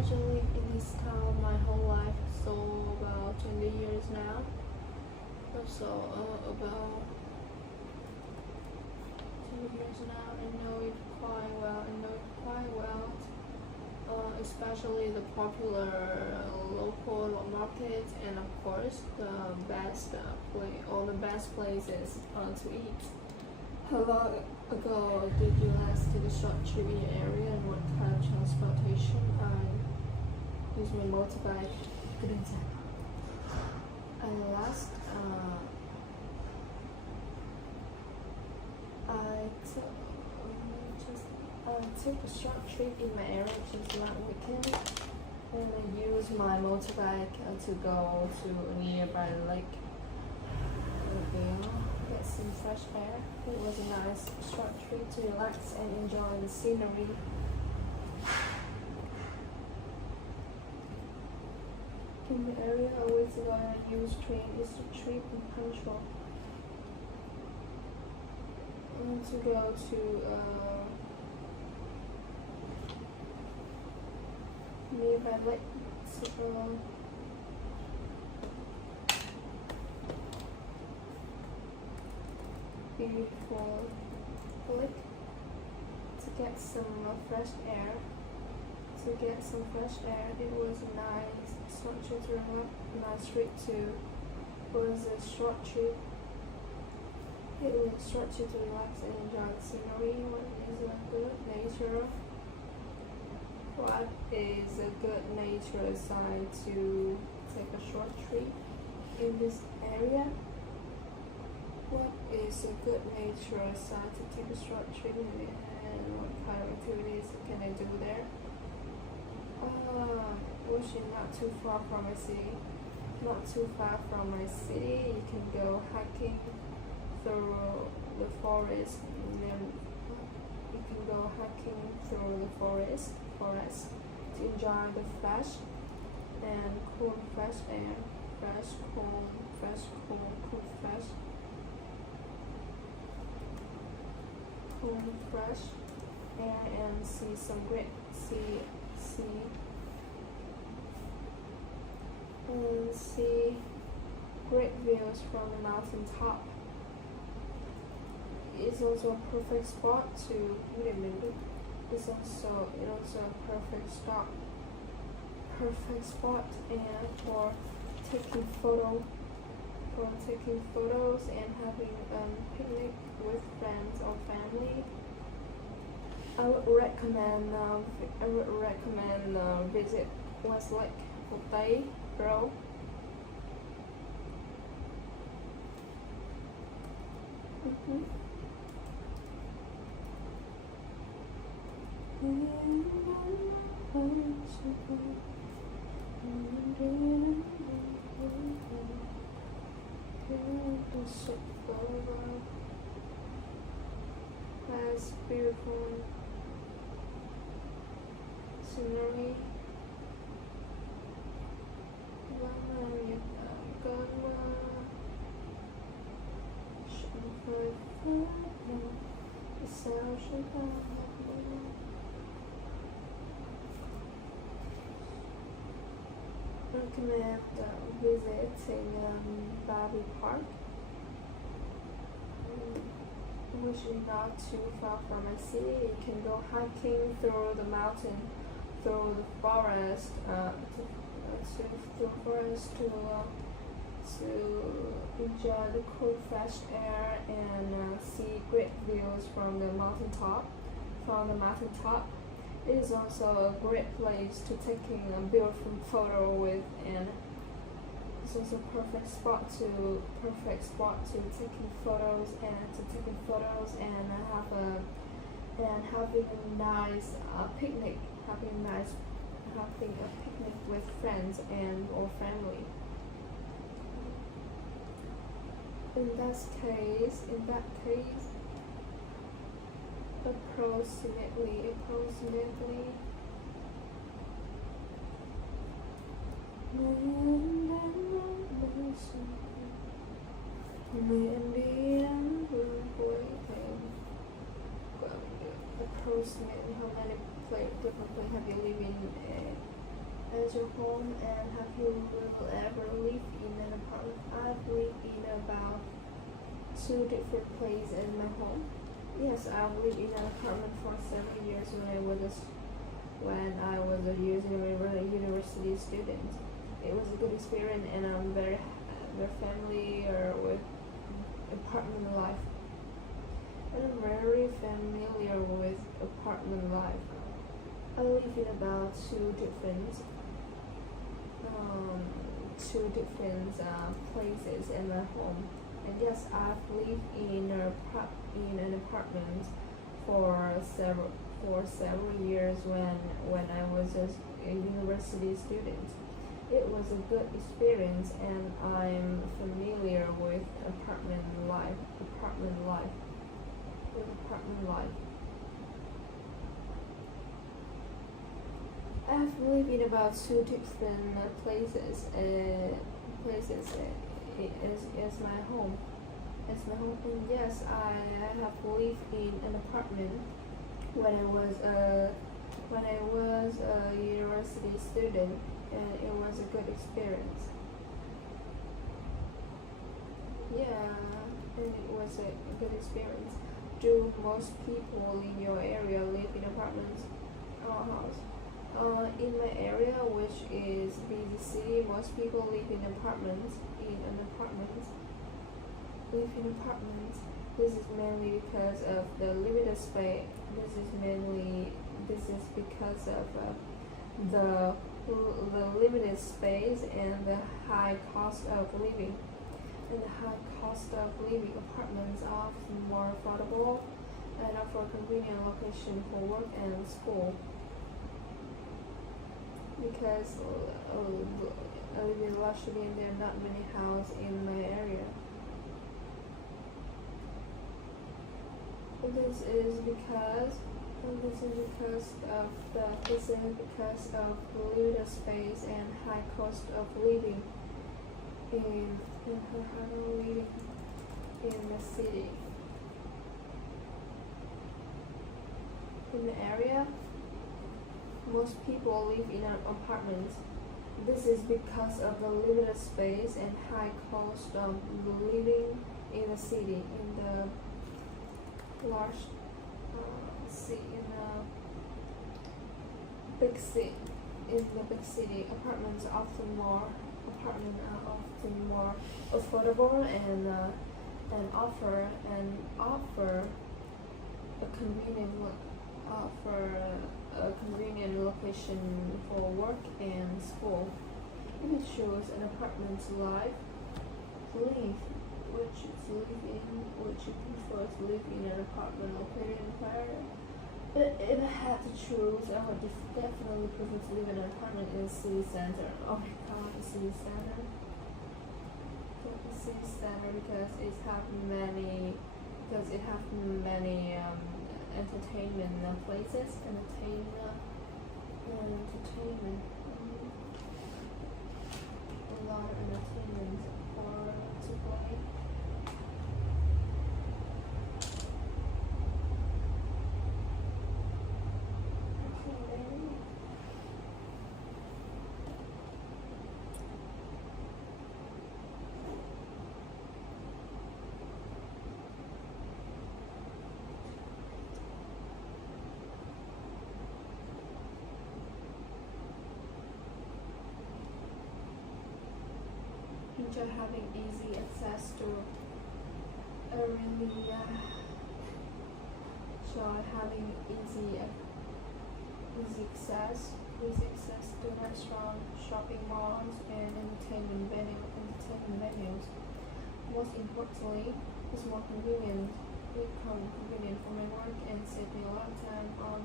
I live in this town my whole life, so about 20 years now. So about 20 years now, I know it quite well. Especially the popular local market, and of course the best all the best places to eat. How long ago did you last take a short trip in your area, and what kind of transportation? I use my motorbike. I took a short trip in my area just last weekend, and I used my motorbike to go to a nearby lake. Get some fresh air. It was a nice short trip to relax and enjoy the scenery. In the area, always when I use train is to cheap and punctual. And to go to nearby lake. Beautiful lake to get some fresh air. It was a nice short trip to relax, nice trip too. It was a short trip to relax and enjoy the scenery. What is a good nature side to take a short trip in this area? What is a good nature side to take a short trip in, and what kind of activities can I do there? Wishing not too far from a city. not too far from my city. You can go hiking through the forest. And then you can go hiking through the forest to enjoy the fresh and cool fresh air, cool fresh air and see some great see great views from the mountain top. It's also a perfect spot to it's also a perfect spot and for taking photos and having a picnic with friends or family. I would recommend visit Westlake Hồ Tây Bro. Has beautiful scenery. Recommend visiting Bobby Park, which is not too far from my city. You can go hiking through the mountain, through the forest, to enjoy the cool fresh air and see great views from the mountain top. It is also a great place to taking a beautiful photo with, and it's also a perfect spot to taking photos and having a nice picnic, having a picnic with friends and or family. In that case, approximately how many different places have you lived in as your home, and have you ever lived in an apartment? I've lived in about 2 different places in my home. Yes, I've lived in an apartment for 7 years when I was a university student. It was a good experience, and I'm very familiar with apartment life. I'm very familiar with apartment life. I live in about two different places in my home. And yes, I've lived in an apartment for several years when I was a university student. It was a good experience, and I'm familiar with apartment life. I've lived in about 2 different places. As my home. And yes, I have lived in an apartment when I was a university student, and it was a good experience. Yeah, and it was a good experience. Do most people in your area live in apartments or house? In my area, which is busy city, most people live in apartments. This is mainly because of the limited space. This is because of the limited space and the high cost of living. Apartments are often more affordable and offer convenient location for work and school. because I live in luxury and there are not many houses in my area. This is because of limited space and high cost of living in the city. In the area, most people live in an apartment. This is because of the limited space and high cost of living in the city. In the large in the big city, apartments are often more affordable and offer a convenient location for work and school. If you choose an apartment to live, would you prefer to live in an apartment located in Paris? But if I had to choose, I would definitely prefer to live in an apartment in the city center. Oh my god, the city center. The city center because it have many entertainment places, a lot of entertainment to play. Enjoy having easy access to access to restaurants, shopping malls, and entertainment venues. Most importantly, it's more convenient. Convenient for my work and save me a lot of time on.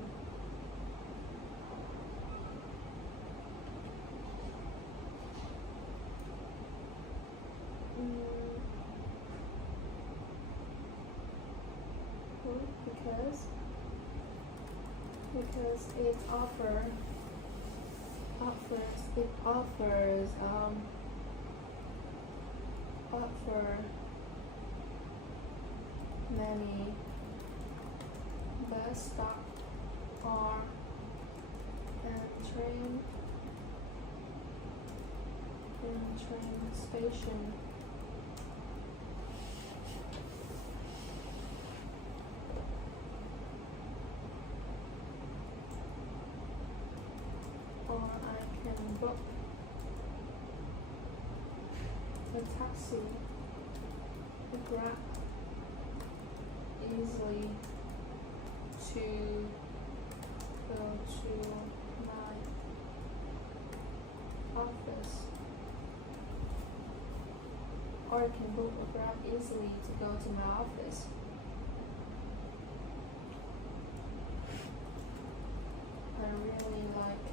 Because it offers many bus stop car and train station. Or I can book a taxi, a Grab easily to go to my office. Or I can book a Grab easily to go to my office. I really like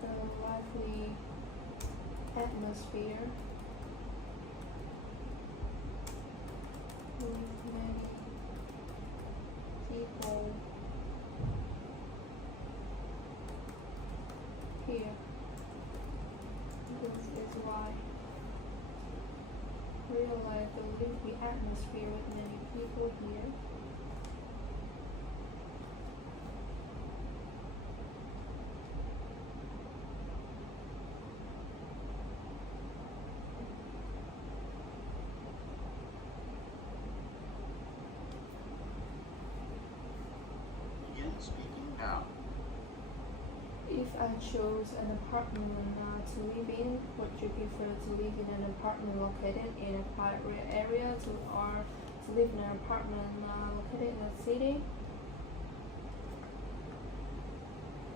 the lively atmosphere with many people here. This is why I really like the lively atmosphere with many people here. Speaking now. If I chose an apartment to live in, would you prefer to live in an apartment located in a quiet area or to live in an apartment located in a city?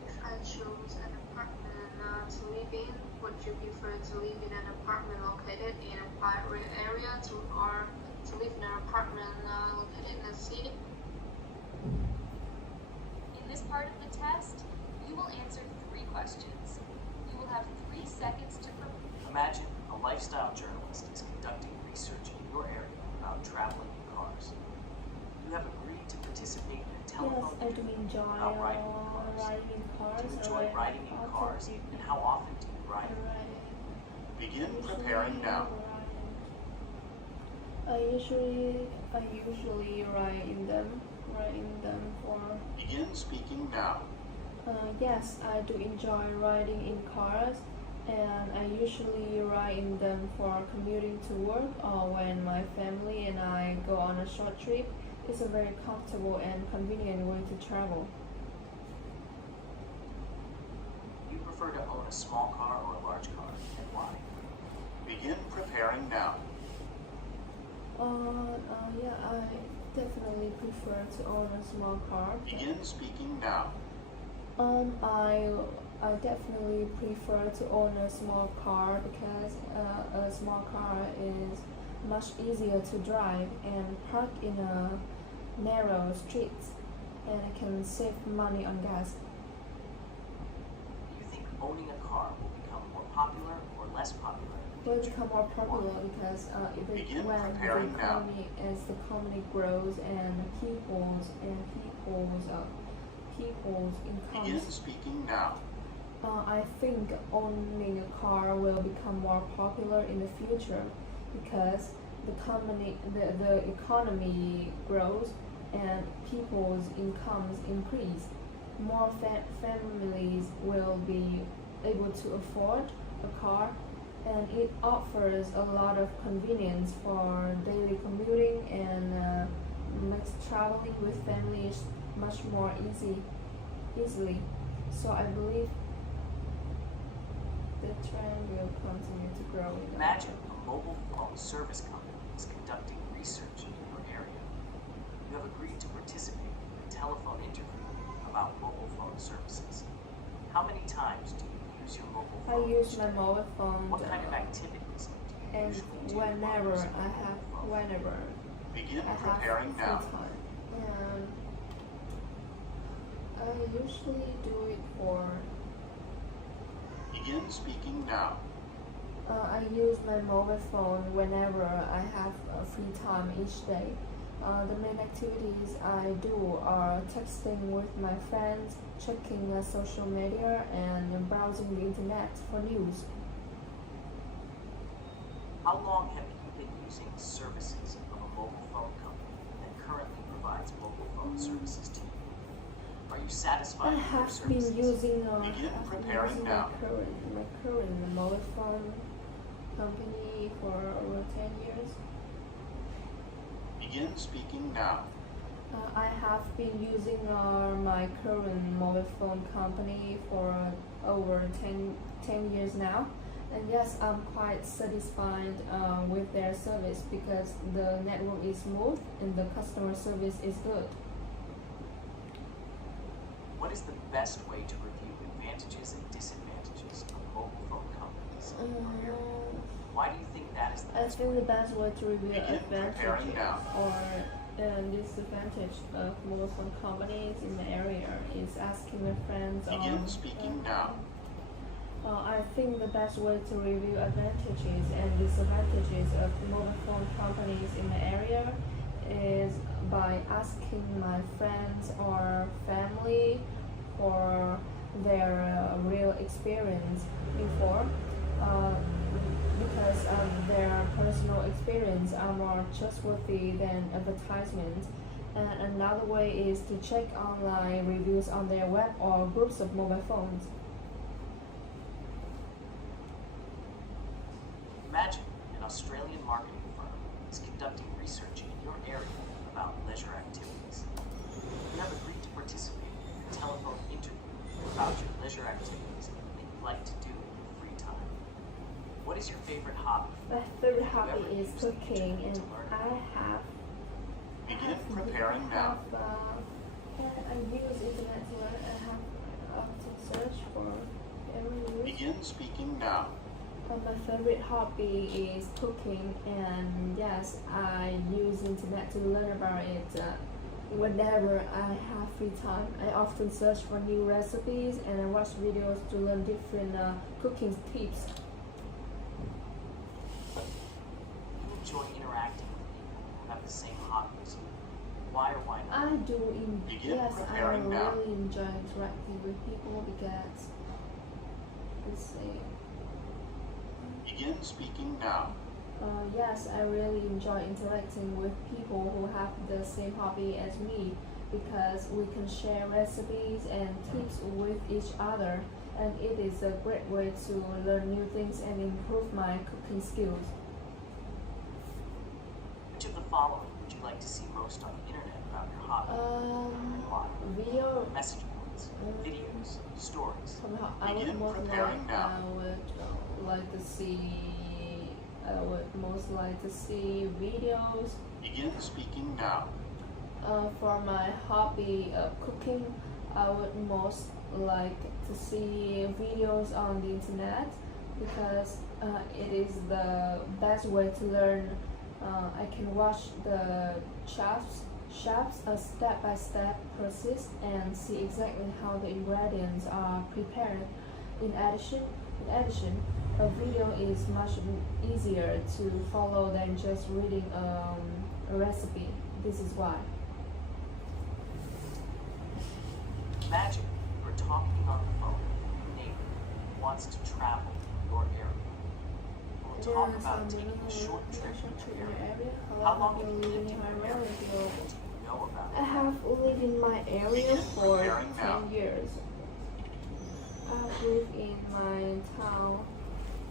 If I chose an apartment to live in, would you prefer to live in an apartment located in a quiet area or to live in an apartment located in a city? part of the test, you will answer 3 questions. You will have 3 seconds to prepare. Imagine a lifestyle journalist is conducting research in your area about traveling in cars. You have agreed to participate in a Yes, telephone I do interview enjoy about riding in cars. riding in cars. Do you enjoy riding in cars, and how often do you ride? Begin preparing now. I usually ride in them for. Begin speaking now. Yes, I do enjoy riding in cars, and I usually ride in them for commuting to work or when my family and I go on a short trip. It's a very comfortable and convenient way to travel. Do you prefer to own a small car or a large car, and why? Begin preparing now. Yeah, I definitely prefer to own a small car. Begin speaking now. I definitely prefer to own a small car because a small car is much easier to drive and park in a narrow streets, and I can save money on gas. Do you think owning a car will become more popular or less popular? Will become more popular because Begin when preparing the now. economy as the economy grows and people's Begin incomes. speaking now. I think owning a car will become more popular in the future because the economy grows and people's incomes increase. More families will be able to afford a car, and it offers a lot of convenience for daily commuting and makes traveling with families much more easily. So I believe the trend will continue to grow in the Imagine a mobile phone service company is conducting research in your area. You have agreed to participate in a telephone interview about mobile phone services. How many times do you use your mobile I phone? use my mobile phone What kind of activities do you and usually do whenever while using I your have mobile phone? whenever Begin I have preparing free now. time, and I usually do it for. Begin speaking now. I use my mobile phone whenever I have free time each day. The main activities I do are texting with my friends, checking social media, and browsing the internet for news. How long have you been using services of a mobile phone company that currently provides mobile phone services to you? Are you satisfied I with your have been services? using Begin preparing now. my current mobile phone company for over 10 years. Begin speaking now. I have been using my current mobile phone company for over 10 years now. And yes, I'm quite satisfied with their service because the network is smooth and the customer service is good. What is the best way to review advantages and disadvantages of mobile phone companies in your area? Why do you think that is the I best think way? the best way to review Begin preparing advantages now. or disadvantage of mobile phone companies in the area is asking my friends Begin on. speaking now. I think the best way to review advantages and disadvantages of mobile phone companies in the area is by asking my friends or family for their real experience before, because their personal experience are more trustworthy than advertisements. And another way is to check online reviews on their web or groups of mobile phones. Imagine an Australian marketing firm is conducting research in your area about leisure activities. You have agreed to participate in a telephone interview about your leisure activities that you like to do in your free time. What is your favorite hobby? My favorite hobby is cooking, and I have. Begin preparing now. I use internet to learn. I have often search for every news. Begin speaking now. My favorite hobby is cooking, and yes, I use internet to learn about it Whenever I have free time, I often search for new recipes and I watch videos to learn different cooking tips. You enjoy interacting with people who have the same hobby as you. Why or why not? I do Begin yes, I preparing now. really enjoy interacting with people because let's see. Begin speaking now. Yes, I really enjoy interacting with people who have the same hobby as me because we can share recipes and tips with each other, and it is a great way to learn new things and improve my cooking skills. Which of the following would you like to see most on the internet about your hobby? And why? Video. Message boards, videos, stories. Somehow, I would Begin most preparing now. I would most like to see videos. Begin speaking now. For my hobby of cooking, I would most like to see videos on the internet because it is the best way to learn. I can watch the chefs a step-by-step process and see exactly how the ingredients are prepared. In addition, a video is much easier to follow than just reading a recipe. This is why. Imagine you're talking on the phone with your neighbor who wants to travel in your area. We'll talk about taking a short trip in your area. How long have you lived in your area? What do you know about I it? have lived in my area for 10 years. I've lived in my town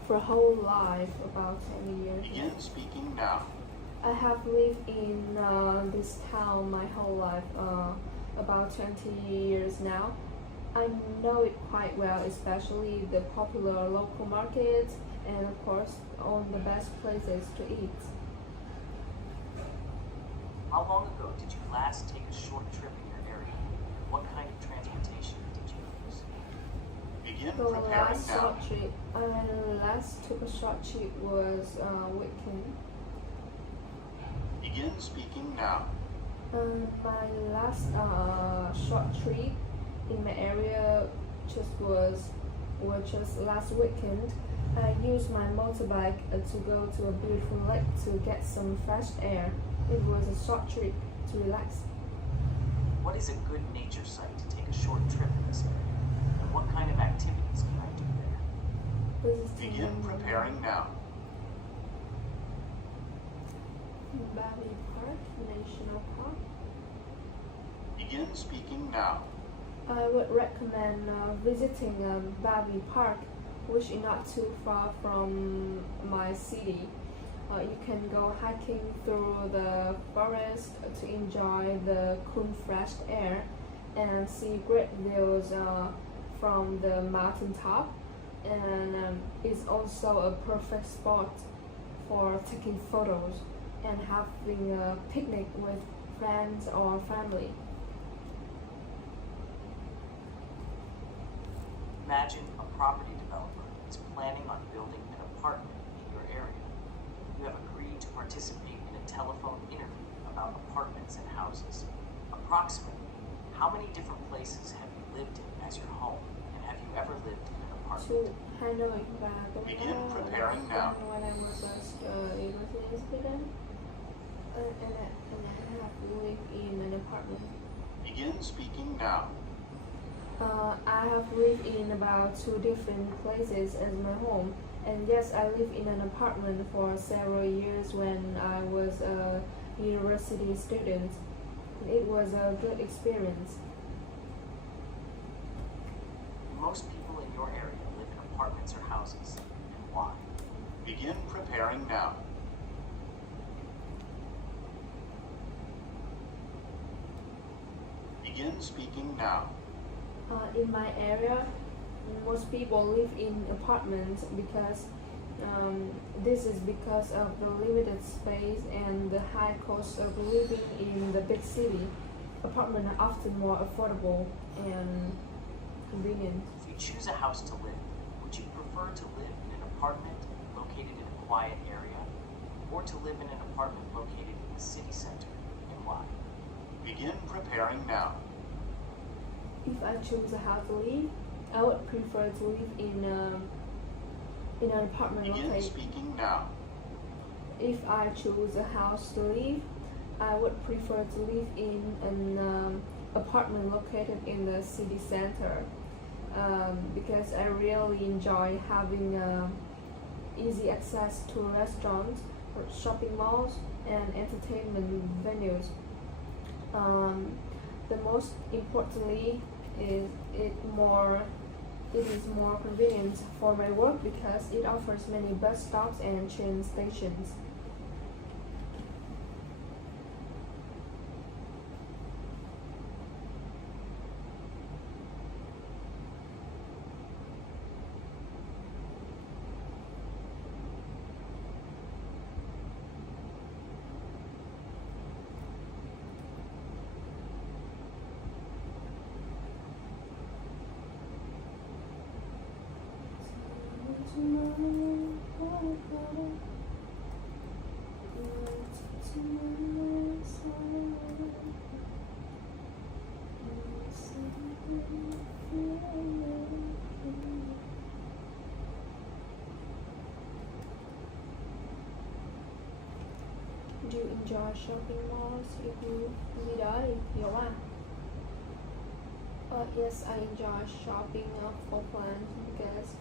for whole life, about 10 years. Begin speaking now. I have lived in this town my whole life, about 20 years now. I know it quite well, especially the popular local markets and of course all the best places to eat. How long ago did you last take a short trip in your area? What kind of transportation did you use? Begin The preparing last now. short trip I last took a short trip was weekend. Begin speaking now. My last short trip in my area was just last weekend. I used my motorbike to go to a beautiful lake to get some fresh air. It was a short trip to relax. What is a good nature site to take a short trip in this area? And what kind of activities can I do there? Begin preparing now. Babi Park National Park. Begin speaking now. I would recommend visiting Babi Park, which is not too far from my city. You can go hiking through the forest to enjoy the cool fresh air and see great views from the mountaintop. And it's also a perfect spot for taking photos and having a picnic with friends or family. Imagine a property developer is planning on building an apartment in your area. You have agreed to participate in a telephone interview about apartments and houses. Approximately, how many different places have you lived in as your home, and have you ever lived in an apartment? To Hanoi và Begin preparing now. when I was a university student, and I have lived in an apartment. Begin speaking now. I have lived in about 2 different places as my home, and yes, I lived in an apartment for several years when I was a university student. It was a good experience. Most people in your area live in apartments or houses, and why? Begin preparing now. Begin speaking now. In my area, most people live in apartments because this is because of the limited space and the high cost of living in the big city. Apartments are often more affordable and convenient. If you choose a house to live, would you prefer to live in an apartment located in a quiet area, or to live in an apartment located in the city center, and why? Begin preparing. preparing now. If I choose a house to live, I would prefer to live in an apartment Begin located. speaking now. If I choose a house to live, I would prefer to live in an apartment located in the city center because I really enjoy having easy access to restaurants, or shopping malls, and entertainment venues. The most importantly is it is more convenient for my work because it offers many bus stops and train stations. Do you enjoy shopping malls? If you gì đó thì hiểu à? Yes, I enjoy shopping offline because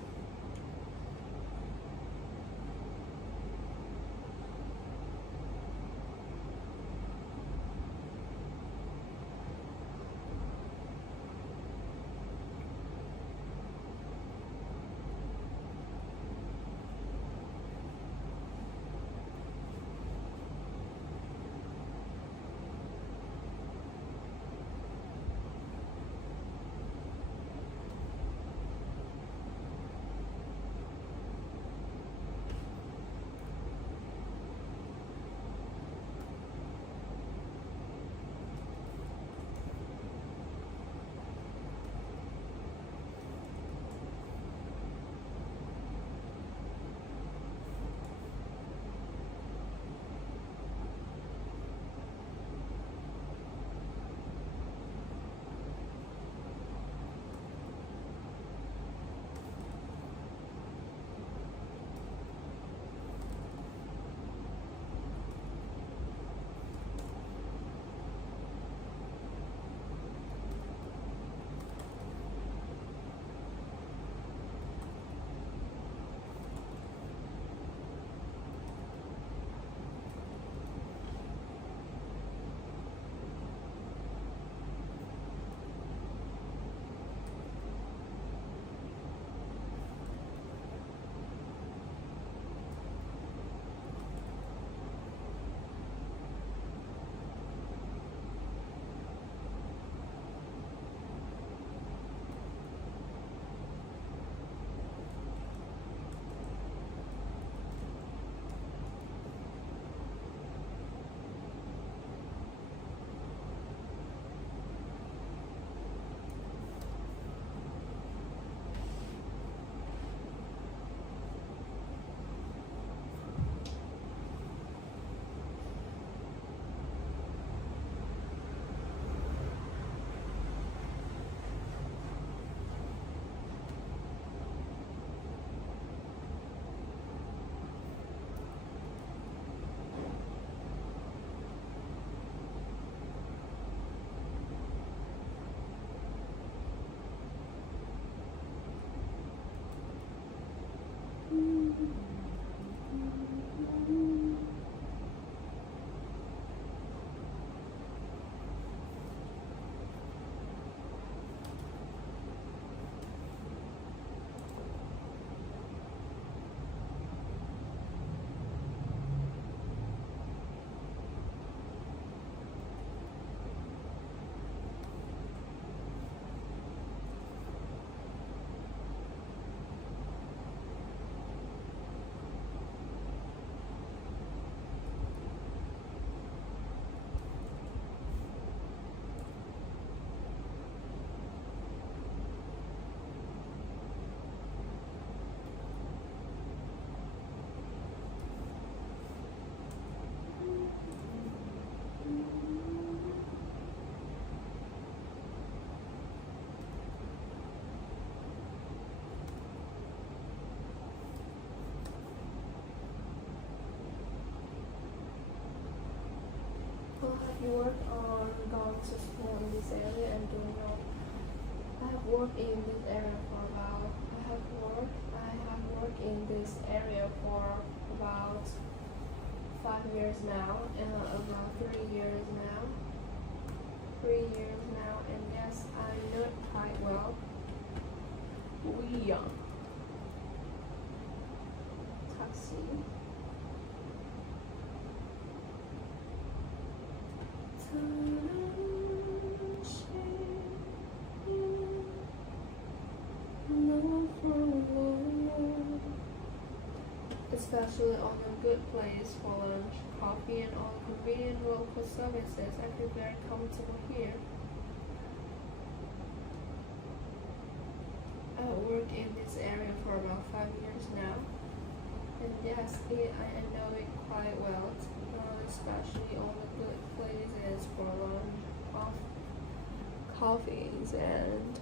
worked on going to school in this area and doing all. I have worked in this area for about. I have worked in this area for about 5 years now, and about 3 years now. 3 years now, and yes, I know it quite well. We taxi. Especially on a good place for lunch, coffee, and all convenient local services. I feel very comfortable here. I work in this area for about 5 years now, and yes, I know it quite well. Especially on the good places for lunch, coffees, and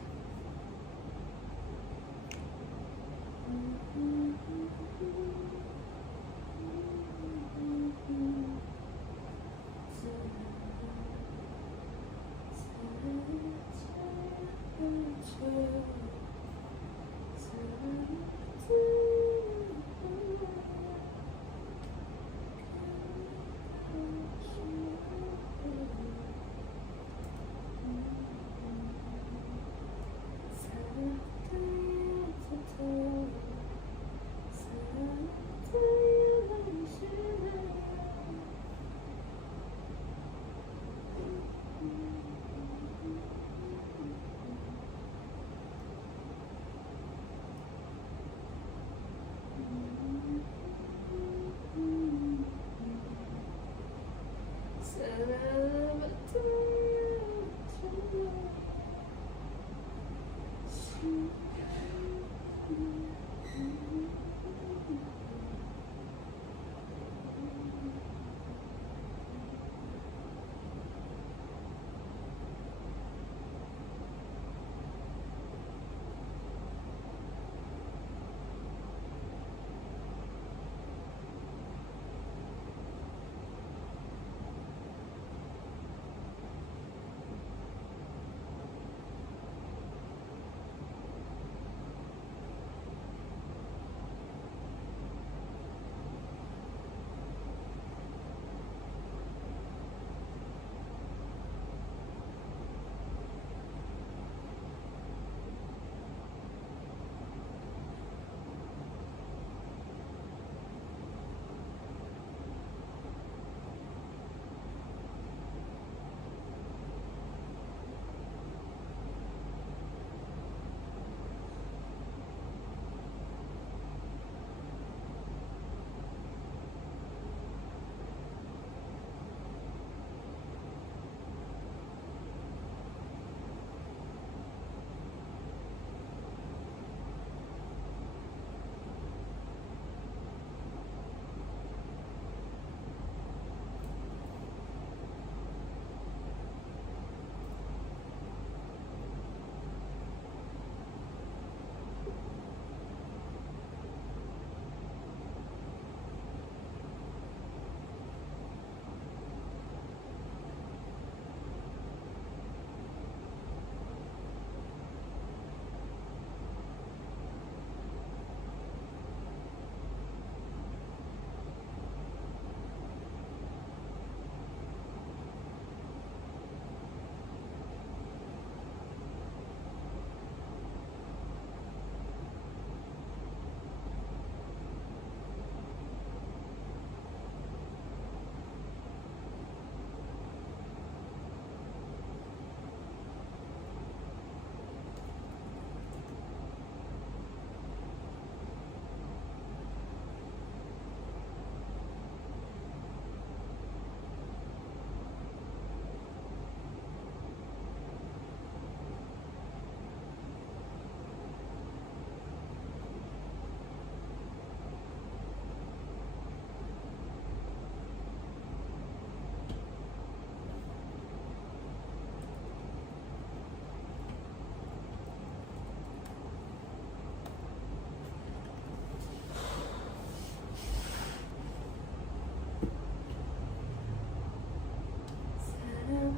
I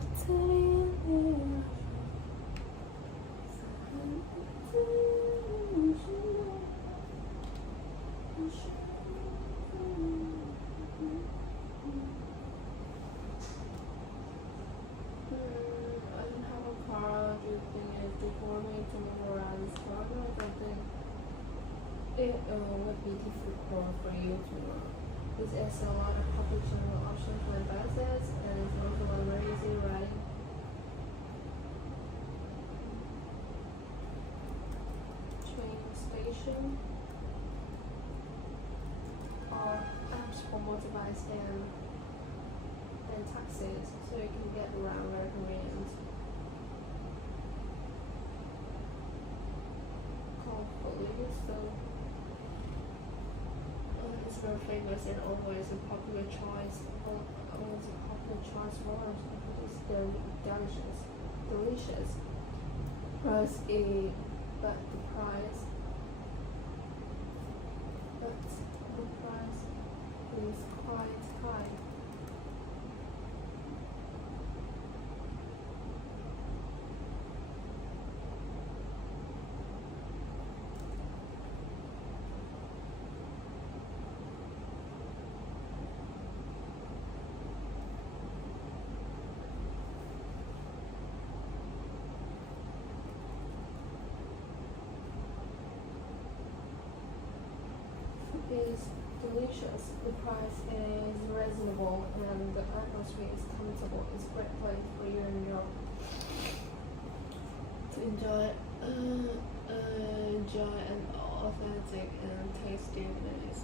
don't have a car. Do you think it's difficult for me to move around this car? No, I don't think it would be difficult for you to move. This has a lot of public transport options like buses, and it's also a very easy riding. Train station or apps for motorbikes and taxis, so you can get around very convenient. Hopefully, so it's very famous and always a popular choice. Always a popular choice for us. It's delicious. Price is, but the price is quite high. Is delicious, the price is reasonable, and the atmosphere is comfortable. It's a great place for you and your to enjoy an authentic and tasty meals.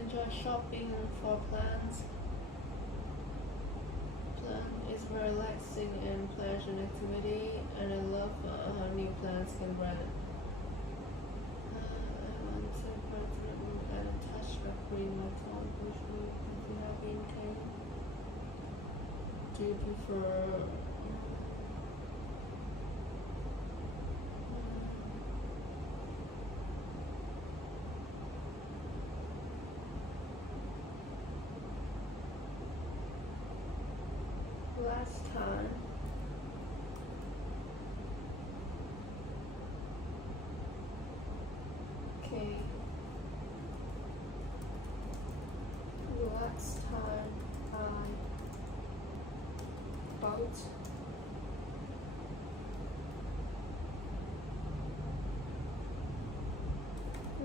Enjoy shopping for plants. It's very relaxing and pleasant activity, and I love how new plants can run. I want to and a touch of green metal, usually if you have been cane. Do you prefer last time okay last time I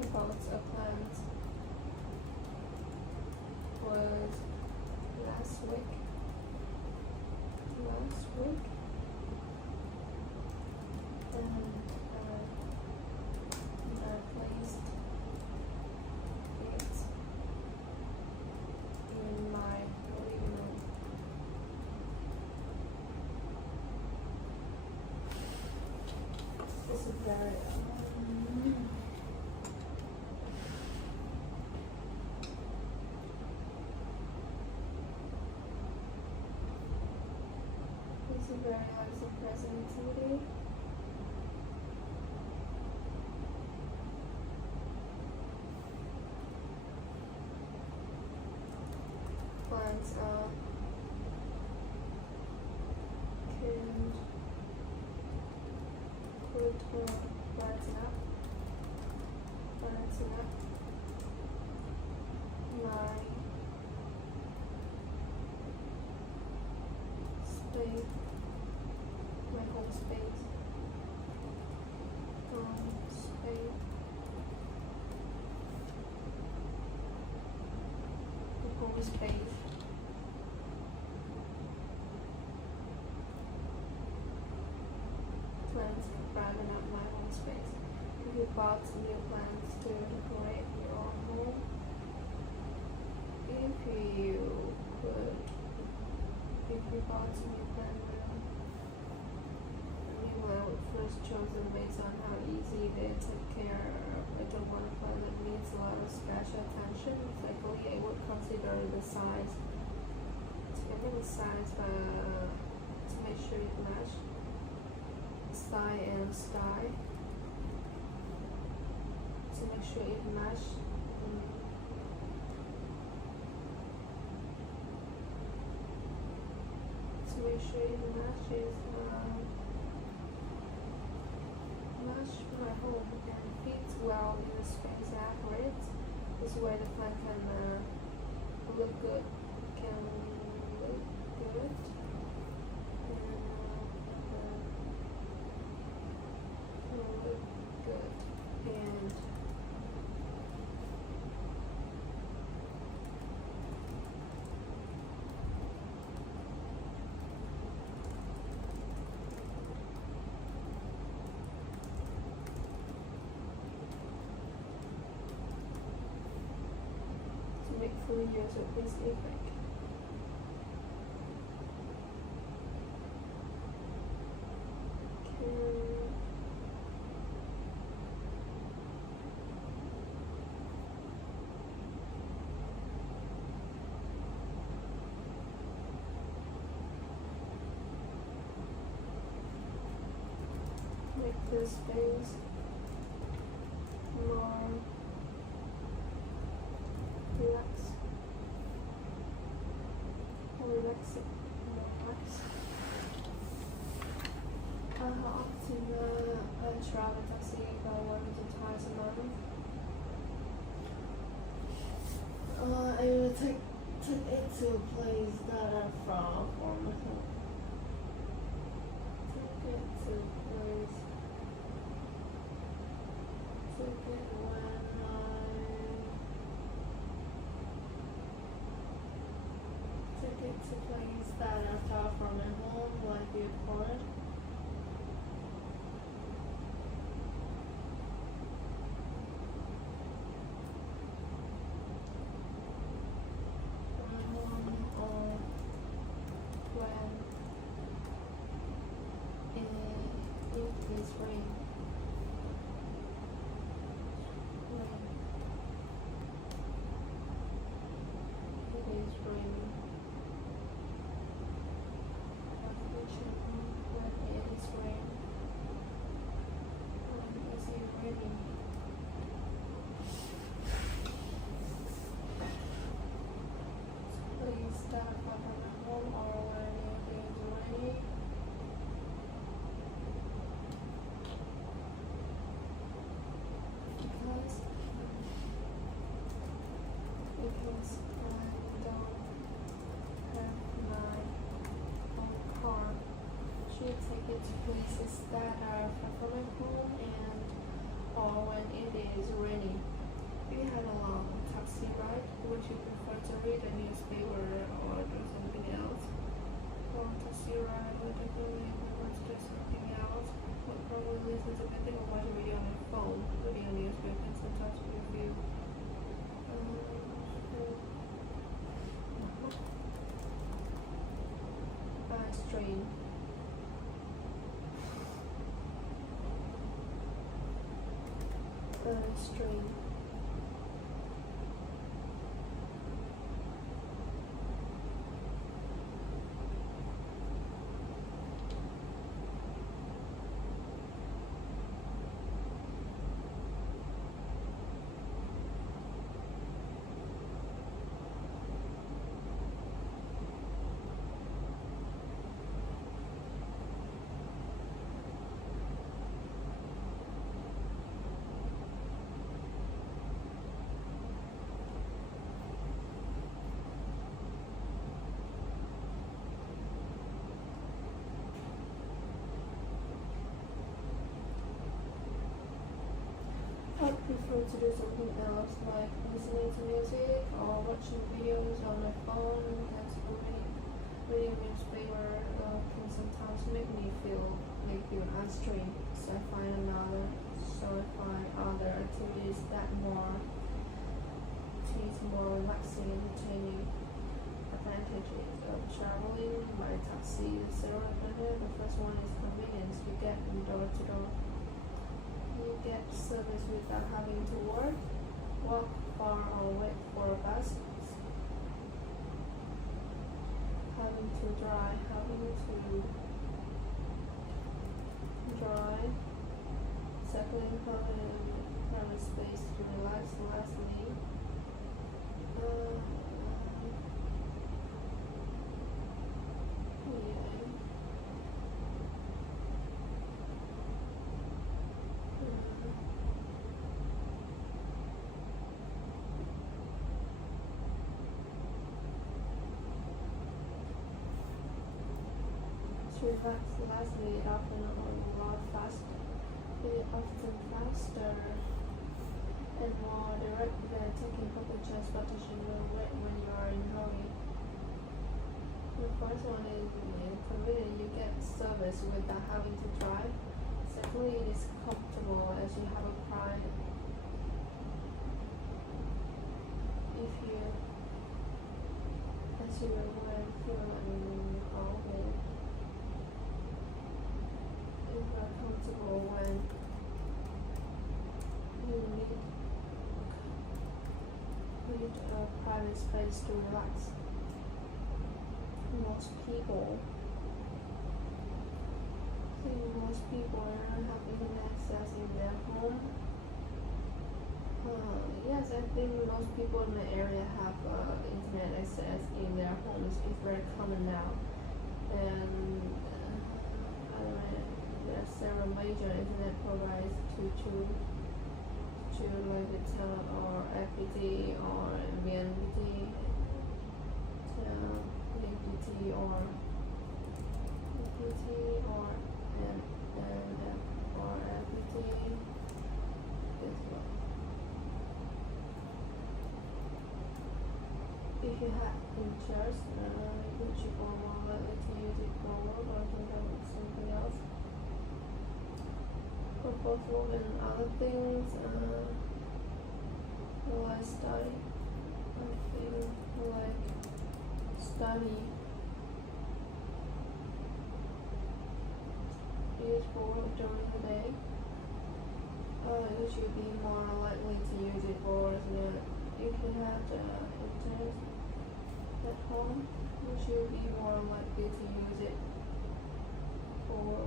bought a plant was last week, and I placed it in my living room. This is very very nice and pleasant activity. Plants can put plants up. My home space. Home space. Plants brighten up my home space. If you bought new plants to decorate your home, if you bought a new plant room, you will first chosen based on how easy they take care of. I don't want a plant that needs a lot of special attention. Secondly, I would consider the size. Depending on the size, but to make sure it matches style and style. to make sure it matches. To make sure it matches match my home and fits well in the space I operate. This way the plant can look good. Can look good. Look good and to make full use of this effect. Make the space more relaxed, relaxing, relaxed. How often I travel taxi about 1 to twice a month. I will take it to a place that I'm from or my home. Take it to a place. Take it to place that are far from my home, like the airport. It is rain. It is raining. Unfortunately, when it is raining. When is it raining? Please start from home or when it is raining. Because I don't have my own car. Should take it to places that are far from my home and or when it is raining. If you had a long taxi ride, would you prefer to read a newspaper or do something else? Long taxi ride, would you prefer to do something else? Would probably listen to music or watch a video on your phone, reading a newspaper and sometimes review. Strain. Strain. I prefer to do something else like listening to music or watching videos on my phone. As reading newspaper can sometimes make you unstrained. So I find other activities that more relaxing and entertaining. Advantages of traveling by taxi. The several advantages. The first one is convenience. You get from door to door. You get service without having to walk far or wait for a bus. Having to drive, cycling, having private space to relax. Lastly, to relax. Lastly, often a lot faster. It often faster and more direct than taking public transportation when you are in a hurry. The first one is convenient. You get service without having to drive. Secondly, it is comfortable as you have a pride. If you, as you will feel always, if you are comfortable when you need a private space to relax. Most people don't have internet access in their home. Yes, I think most people in the area have internet access in their homes. It's very common now. And there are several major internet providers to like Tel or FPT or VNPT, VNPT or FPT or FPT as well. If you have interest, which you are more likely to use it for work or think of something else. For both work and other things, like study, I think like study is for work during the day. You should be more likely to use it for if you have the internet at home, you should be more likely to use it for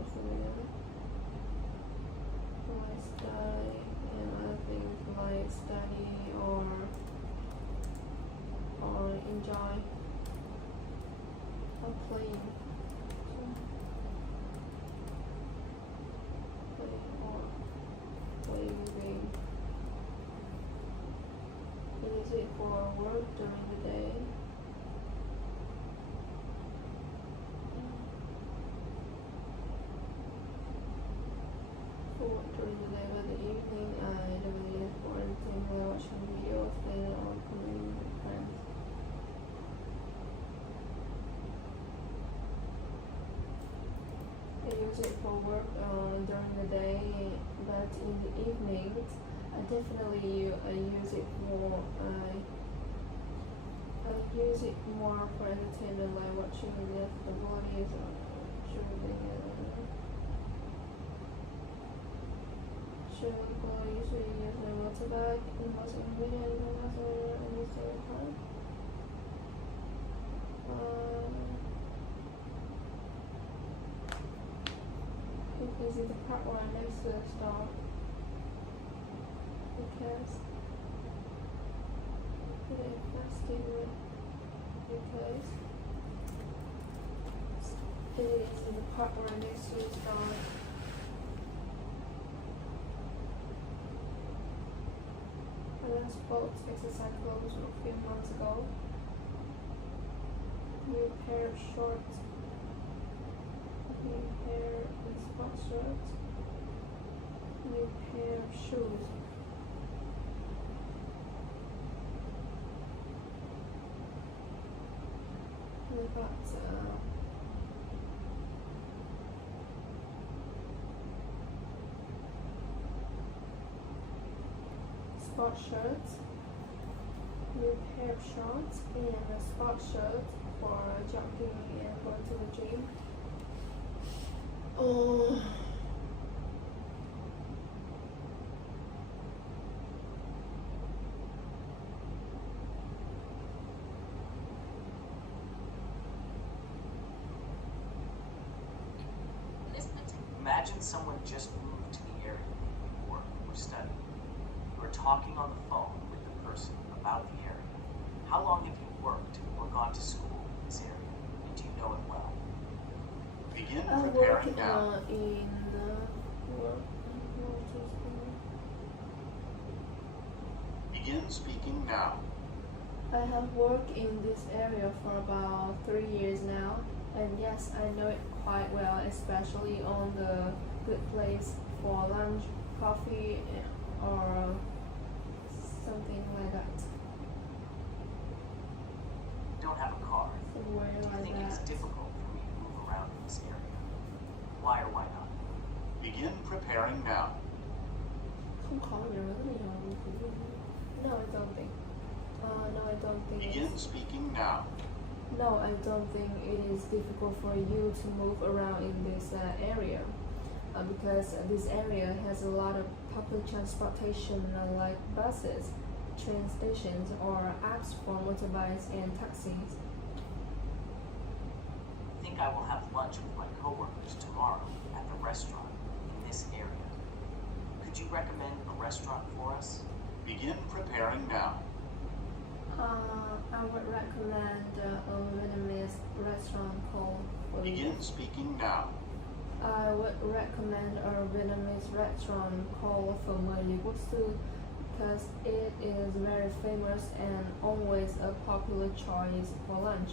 like study and other things like study or enjoy or playing. Play game. Use it for work during the day. For work during the day, but the evening I don't use it for anything like watching videos, playing or playing with friends. I use it for work during the day, but in the evenings, I definitely use it for I use it more for entertainment, like watching the bodies or shooting bodies. We use a motorbike and was in video and also at the same time. Is it the part where next to the star? Because it is in the part where next to the star. I last bought exercise clothes a few months ago. New pair of shorts. New pair of sport shorts. New pair of shoes. We got sport shirts, new pair of shorts, and a sport shirt for jogging and going to the gym. Imagine someone just moved to the area to work or study. talking on the phone with the person about the area. How long have you worked or gone to school in this area? And do you know it well? Begin I work preparing now. in Begin speaking now. I have worked in this area for about 3 years now, and yes, I know it quite well, especially on the good place for lunch, coffee, or something like that. Don't have a car. Somewhere Do you like think it's that. difficult for me to move around in this area? Why or why not? Begin preparing now. Không khó để nói cái này rồi. No, I don't think. No, I don't think. Begin speaking now. No, I don't think it is difficult for you to move around in this area because this area has a lot of public transportation like buses, train stations, or apps for motorbikes and taxis. I think I will have lunch with my coworkers tomorrow at the restaurant in this area. Could you recommend a restaurant for us? Begin preparing now. I would recommend a Vietnamese restaurant called. Begin speaking now. I would recommend a Vietnamese restaurant called Phở Mười Lý Quốc Sư because it is very famous and always a popular choice for lunch.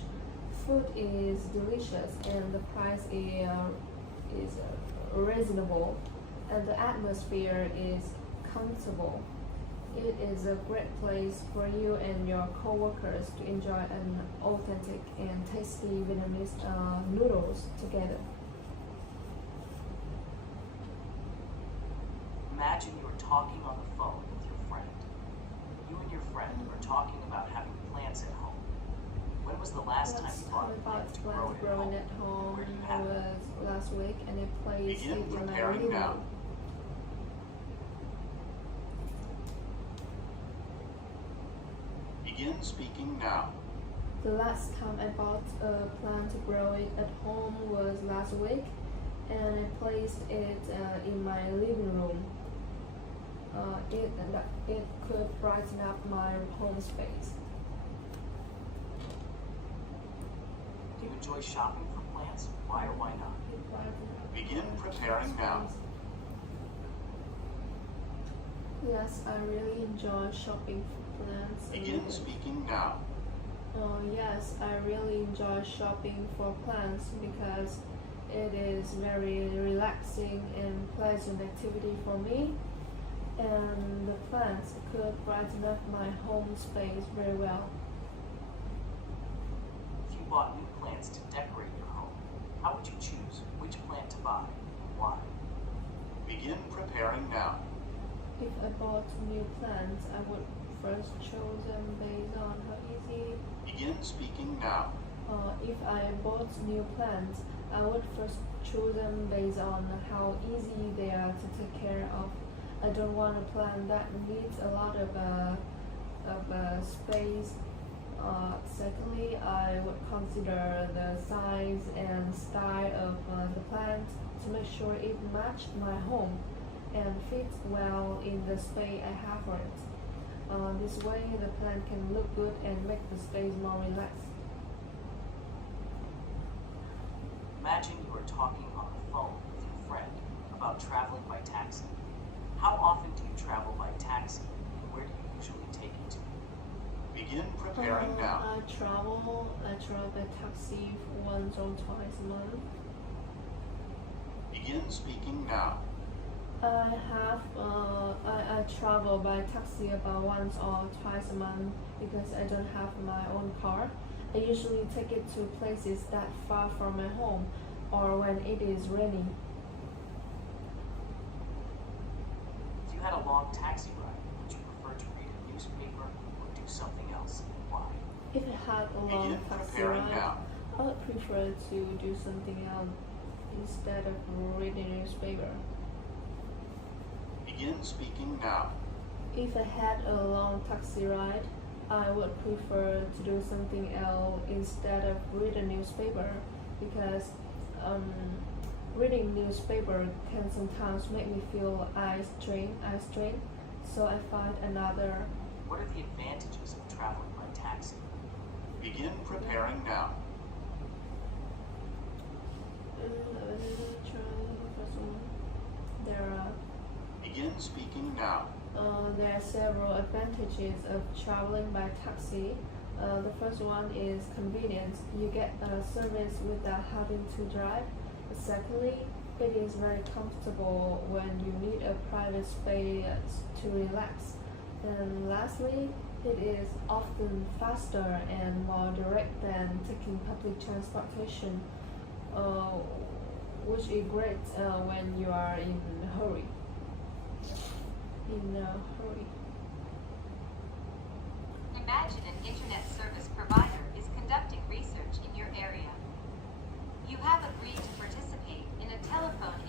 Food is delicious and the price is reasonable and the atmosphere is comfortable. It is a great place for you and your coworkers to enjoy an authentic and tasty Vietnamese noodles together. Imagine you are talking on the phone with your friend. You and your friend are talking about having plants at home. When was the last time you bought a plant to grow it growing at at home? home Where do you have it? was last week and I placed Begin it in my preparing living now. room. Begin speaking now. The last time I bought a plant to grow it at home was last week and I placed it in my living room. It could brighten up my home space. Do you enjoy shopping for plants? Why or why not? It brightened up Begin my preparing now. space. Yes, I really enjoy shopping for plants. Begin speaking now. Yes, I really enjoy shopping for plants because it is very relaxing and pleasant activity for me. And the plants could brighten up my home space very well. If you bought new plants to decorate your home, how would you choose which plant to buy and why? Begin preparing now. If I bought new plants, I would first choose them based on how easy. Begin speaking now. If I bought new plants, I would first choose them based on how easy they are to take care of. I don't want a plant that needs a lot of space. Secondly, I would consider the size and style of the plant to make sure it matched my home and fits well in the space I have for it. This way, the plant can look good and make the space more relaxed. Imagine you are talking on the phone with your friend about traveling by taxi. How often do you travel by taxi and where do you usually take it to? Begin preparing now. I travel by taxi once or twice a month. Begin speaking now. I travel by taxi about once or twice a month because I don't have my own car. I usually take it to places that far from my home or when it is raining. If you had a long taxi ride, would you prefer to read a newspaper or do something else and why? If I had a long Begin taxi preparing ride, now. I would prefer to do something else instead of reading a newspaper. Begin speaking now. If I had a long taxi ride, I would prefer to do something else instead of read a newspaper because reading newspaper can sometimes make me feel eye strain. so I find another. What are the advantages of traveling by taxi? Begin preparing now. There are Begin speaking now. there are several advantages of traveling by taxi. The first one is convenience. You get a service without having to drive. Secondly, it is very comfortable when you need a private space to relax. And lastly, it is often faster and more direct than taking public transportation, which is great when you are in a hurry. Imagine an internet service provider is conducting research in your area. You have agreed to participate in a telephone